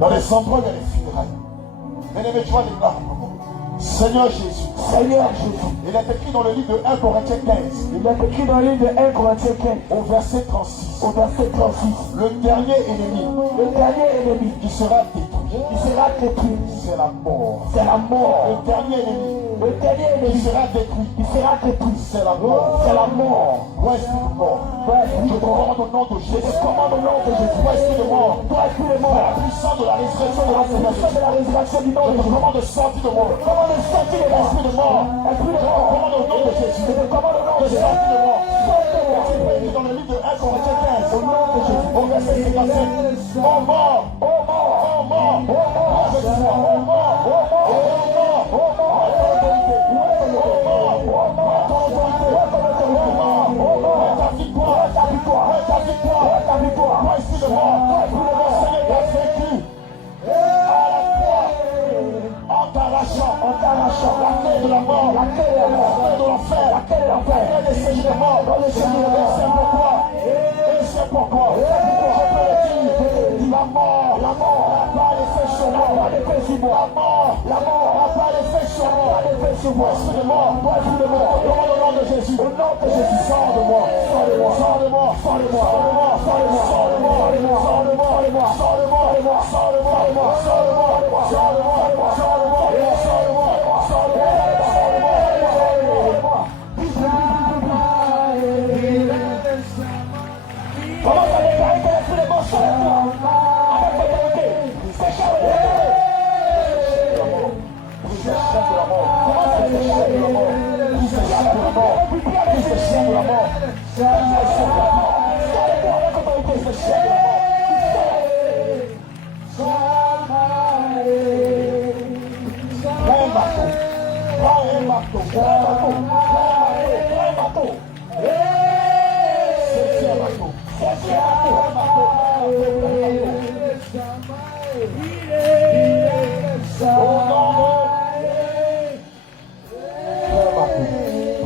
dans les endroits où il y a des funérailles. Bien-aimé, tu vas déclarer. Seigneur Jésus. Seigneur Jésus. Il est écrit dans le livre de 1 Corinthiens 15. Il est écrit dans le livre de 1 Corinthiens 15. Au verset 36. Au verset 36. Le dernier ennemi. Le dernier ennemi. Qui sera détruit. Qui sera détruit. C'est la mort. C'est la mort. Le dernier ennemi. Le dernier Qui ennemi. sera détruit. Qui sera détruit. C'est la mort. C'est la mort. Toi esprit de mort. Je te commande au nom de Jésus. Je te commande au nom de Jésus. Toi esprit de mort. Toi esprit de mort. Par la puissance de la résurrection de la puissance de la résurrection du nom de je te Jésus. commande de sortir de mort. Commande de sortir de mort. Esprit de mort. Esprit de Je te mort. commande au nom de Jésus. Je te commande au nom de De Jésus. sortir de mort. Sortir de mort. C'est écrit dans le livre de 1 Corinthiens 15. Au nom de Jésus. Au verset 57. Oh mort. Oh mort. Oh mort. Oh mort. Je dis ça. Oh mort. Oh mort. Oh mort. Oh mort. La clé de la mort, la clé de l'enfer, la clé de l'enfer, la clé des séjournements, c'est pourquoi, et c'est pourquoi, je peux le dire, la mort n'a pas l'effet sur moi, la mort n'a pas l'effet sur moi, esprit de mort, au nom de Jésus, sors de moi, sors de moi, sors de moi, sors de moi, sors de moi, sors de moi, sors de moi, sors de moi, sors de moi, sors de moi, sors de moi, sors de moi, sors de moi, sors de moi, Comment ça déclare que l'esprit de mort sort de toi avec autorité? C'est chargé. Comment ça déclare de la mort? Qui se charge de la mort? Qui se charge de la mort? Qui se charge de la mort? Avec autorité, c'est chargé de la mort. Prends un marteau. Prends un marteau. Prends un marteau. Prends un marteau. C'est un marteau. C'est un marteau. Au nom de... Prends un marteau.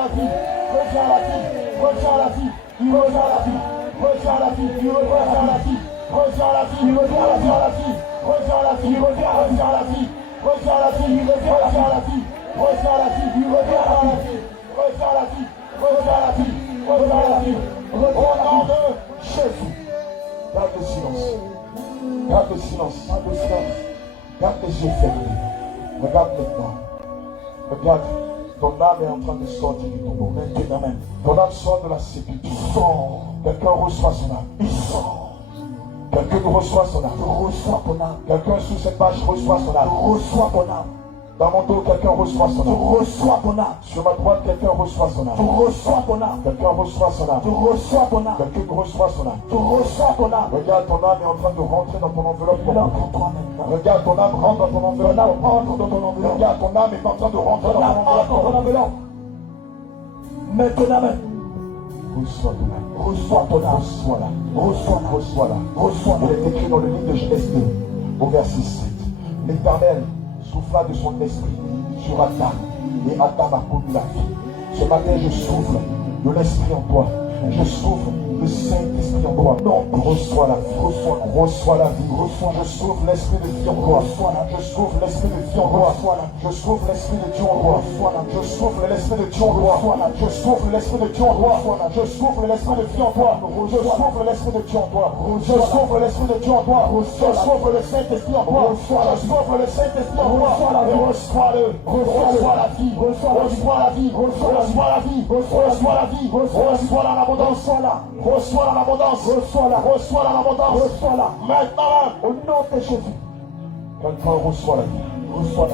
la vie, reviens à la vie, reviens à la vie, reviens à la vie, reviens à la vie, reviens à la vie, reviens à la vie, reviens à la vie, reviens à la vie, reviens à la vie, reviens à la vie, reviens à la vie, reviens à la vie, reviens à la vie, reviens à la vie, reviens à la vie, reviens à la vie, au nom de Jésus. Garde le silence. Garde le silence. Garde le silence. Garde les yeux fermés. Regarde maintenant. Regarde. Ton âme est en train de sortir du tombeau. Maintenant même. Ton âme sort de la sépulture. Sort. Quelqu'un reçoit son âme. Il sort. Quelqu'un reçoit son âme. Reçois ton âme. Quelqu'un sous cette page reçoit son âme. Reçois ton âme. Dans mon dos, quelqu'un reçoit son âme. Tu reçois ton âme. Sur ma droite, quelqu'un reçoit son âme. Tu reçois ton âme. Quelqu'un reçoit son âme. Tu reçois ton âme. Quelqu'un reçoit son âme. Tu reçois ton âme. Regarde, ton âme est en train de rentrer dans ton enveloppe. Regarde, ton âme rentre dans ton enveloppe. Regarde, ton âme est en train de rentrer dans ton enveloppe. Maintenant, reçois ton âme. Reçois ton âme. Reçois-la. Reçois-la. Reçois-la. Il est écrit dans le livre de Genèse 2, au verset 7. L'Éternel souffla de son esprit sur Adam, et Adam a connu la vie. Ce matin, je souffle de l'esprit en toi. Je souffle le Saint-Esprit en toi. Non, reçois la vie. Reçois la vie. Je souffle l'esprit de vie en toi. Je souffle l'esprit de vie en toi. Je souffle l'esprit de Dieu en toi. Je souffle l'esprit de Dieu en toi. Je souffle l'esprit de Dieu en toi. Je souffle l'esprit de vie en toi. Je souffle l'esprit de Dieu en toi. Je souffle l'esprit de Dieu en toi. Je souffle le Saint-Esprit en toi. Je souffle le Saint-Esprit en toi. Et reçois-le. Reçois la vie. Reçois la vie. Reçois la vie. Reçois la vie. Reçois la abondance. Reçois la abondance. Reçois la abondance. Maintenant, au nom de Jésus. Quelqu'un reçoit la vie.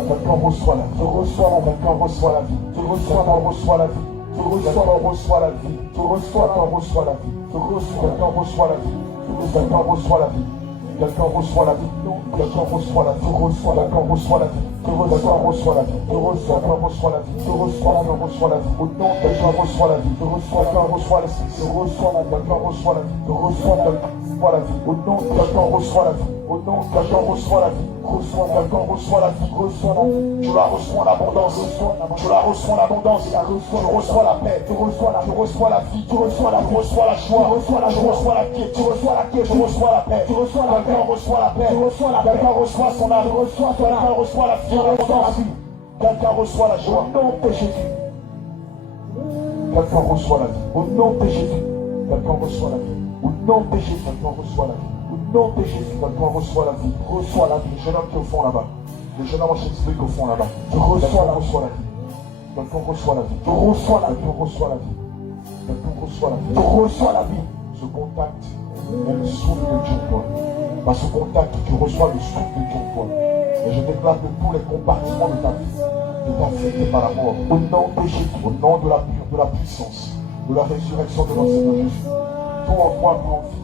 Quelqu'un reçoit la vie. Quelqu'un reçoit la vie. Quelqu'un reçoit la vie. Quelqu'un reçoit la vie. Quelqu'un reçoit la vie. Quelqu'un reçoit la vie. Quelqu'un reçoit la vie. Quelqu'un reçoit la vie. Quelqu'un reçoit la vie. Quelqu'un reçoit la vie. Quelqu'un reçoit la vie. Quelqu'un reçoit la vie. Quelqu'un reçoit la vie. Au nom de quelqu'un reçoit la vie. Quelqu'un reçoit l'esprit. Quelqu'un reçoit la vie. Reçois la vie. Au nom de quelqu'un reçoit la vie. Au nom de quelqu'un reçoit la vie. Quelqu'un reçoit la vie. Tu la reçois en abondance. Tu la reçois en abondance. Tu reçois la paix. Tu reçois la vie. Tu reçois la joie. Tu reçois la paix. Tu reçois la paix. Quelqu'un reçoit la paix. Quelqu'un reçoit son âme. Quelqu'un reçoit la vie en abondance. Quelqu'un reçoit la joie. Au nom de Jésus. Quelqu'un reçoit la vie. Au nom de Jésus. Quelqu'un reçoit la vie. Au nom de Jésus. Quelqu'un reçoit la vie. Au nom de Jésus. Quelqu'un reçoit la vie. Reçois la vie. Le jeune homme qui est au fond là-bas. Le jeune homme qui explique au fond là-bas. Tu reçois la vie. Quelqu'un reçoit la vie. Tu reçois la vie. Quelqu'un reçoit la vie. Quelqu'un reçoit la vie. Tu reçois la vie. Ce contact est le souffle de Dieu en toi. Par ce contact, tu reçois le souffle de Dieu en toi. Et je déclare que tous les compartiments de ta vie est affecté par la mort. Au nom de Jésus, au nom de la puissance, de la résurrection de notre Seigneur Jésus. Tout en toi prend vie.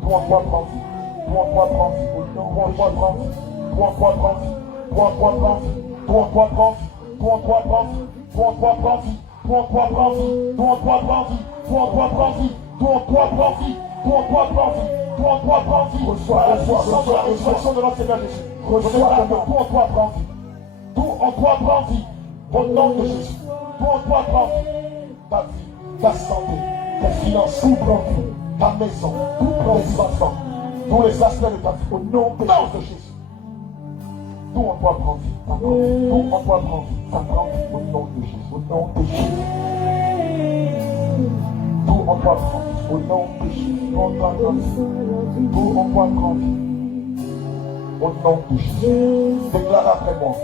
Tout en toi prend vie. Tout en toi prend vie. Tout en toi prend vie. Tout en toi prend vie. Tout en toi prend vie. Tout en toi prend vie. Tout en toi prend vie. Tout en toi prend vie. Tout en toi prend vie. Tout en toi prend vie. Tout en toi prend vie. Tout en toi prend vie. Tout en toi prend vie. Tout en toi prend vie. Reçois la puissance de la résurrection de notre Seigneur Jésus. Reçois que tout en toi prend vie. Tout en toi prend vie. Au nom de Jésus. Tout en toi prend vie. Ta vie, ta santé, tes finances, tout prend vie. Ta maison, tout prend vie. Enfants, tous les aspects de ta vie. Au nom de Jésus. Tout en toi prend vie. Tout en toi prend vie. Ça prend vie. Au nom de Jésus. Au nom de Jésus. Tout en toi prend vie. Au nom de Jésus. Tout en toi prend vie. Tout en toi prend vie. Au nom de Jésus. Déclare après moi.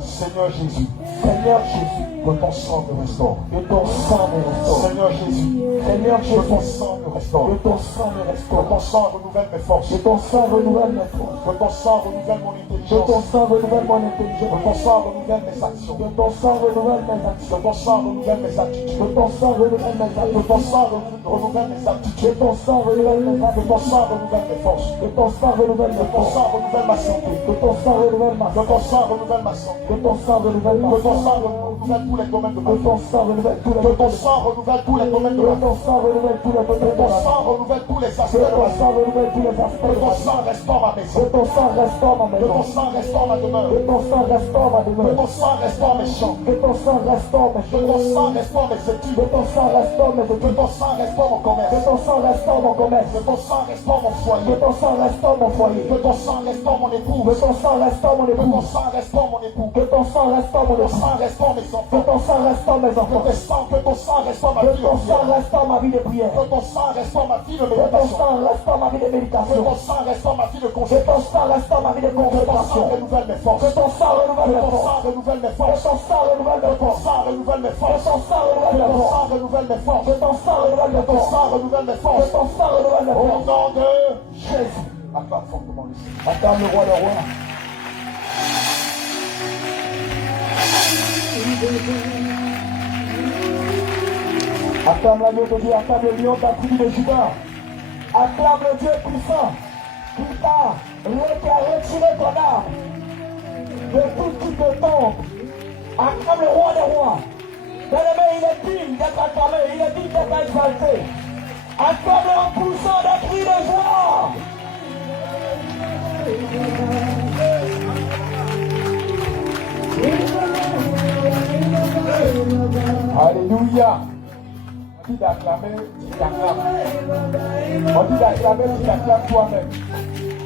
Seigneur Jésus. Seigneur Jésus. Que ton sang me restaure. Que ton sang me restaure. Seigneur Jésus. Seigneur Jésus. Que ton sang me restaure. Que ton sang me restaure. Que ton sang renouvelle mes forces. Que ton sang renouvelle mes forces. Que ton sang renouvelle mon intelligence. Que ton sang renouvelle mon intelligence. Que ton sang renouvelle mes actions. Que ton sang renouvelle mes actions. Que ton sang renouvelle mes attitudes. Que ton sang renouvelle mes attitudes. Que ton sang renouvelle mes aptitudes. Que ton sang renouvelle mes attitudes. Que ton sang renouvelle mes forces. Que ton sang renouvelle mes forces. Que ton sang renouvelle ma santé. Que ton sang renouvelle ma santé. Que ton sang renouvelle ma santé. Que ton sang renouvelle ma santé. ton sang renouvelle tous les domaines de ma Que vie. ton sang renouvelle tous les Que ton sang renouvelle tous les domaines de Que ma vie. ton sang renouvelle tous les Que domaines de ton ma vie. sang renouvelle tous les aspects Que de ton ma vie. sang renouvelle tous les Que aspects de ton ma vie. sang restaure ma Que maison. ton sang restaure ma Que maison. ton sang restaure ma demeure. Que ton sang restaure ma Que demeure. ton sang restaure mes champs. Que ton sang restaure mes Que ton choses. sang restaure mes études. Que ton sang restaure mes Que études. ton sang restaure mon Que commerce. ton sang restaure mon commerce. Que ton sang restaure mon Que foyer. ton sang restaure mon foyer. Que ton sang restaure mon Que épouse. ton sang restaure mon Que ton épouse. sang restaure mon époux. Que ton sang restaure mon Que ton épouse. sang restaure mes Que enfants. ton sang restaure mes enfants. Que ton sang restaure ma Que vie de ton sang prière. restaure ma vie de prière. Que ton sang restaure ma vie de Que ton méditation. sang restaure ma vie de Que méditation. ton sang restaure ma vie de Que ton conséquence. sang restaure ma vie de Que ton sang consécration. renouvelle mes forces. Que ton sang renouvelle Que mes ton forces. sang renouvelle mes Que forces. ton sang renouvelle Que mes ton forces. sang renouvelle mes Que forces. ton sang renouvelle Que mes ton forces. sang renouvelle mes forces. Que ton sang renouvelle mes Que ton forces. sang renouvelle mes Que forces. ton sang renouvelle mes Au forces. nom de Jésus. acclame fortement le Seigneur. Acclame le roi des rois. Acclame l'agneau de Dieu, acclame le lion de la tribu de Judas. Acclame le Dieu puissant qui a retiré ton âme de tout type de tombe. Acclame le roi des rois. Bien-aimé, il est digne d'être acclamé, il est digne d'être exalté. Acclame-le en poussant des cris de joie. Alléluia. On dit d'acclamer, tu t'acclames. On dit d'acclamer, tu t'acclames toi-même.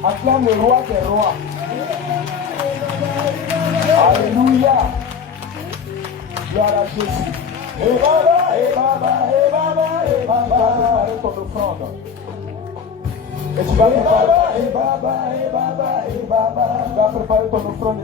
Acclame le roi des rois. Alléluia. Gloire à Jésus. Et Baba, et Baba, et Baba, et Baba. Tu vas préparer ton offrande. Et tu vas préparer, et Baba, et Baba, et Baba. Tu vas préparer ton offrande.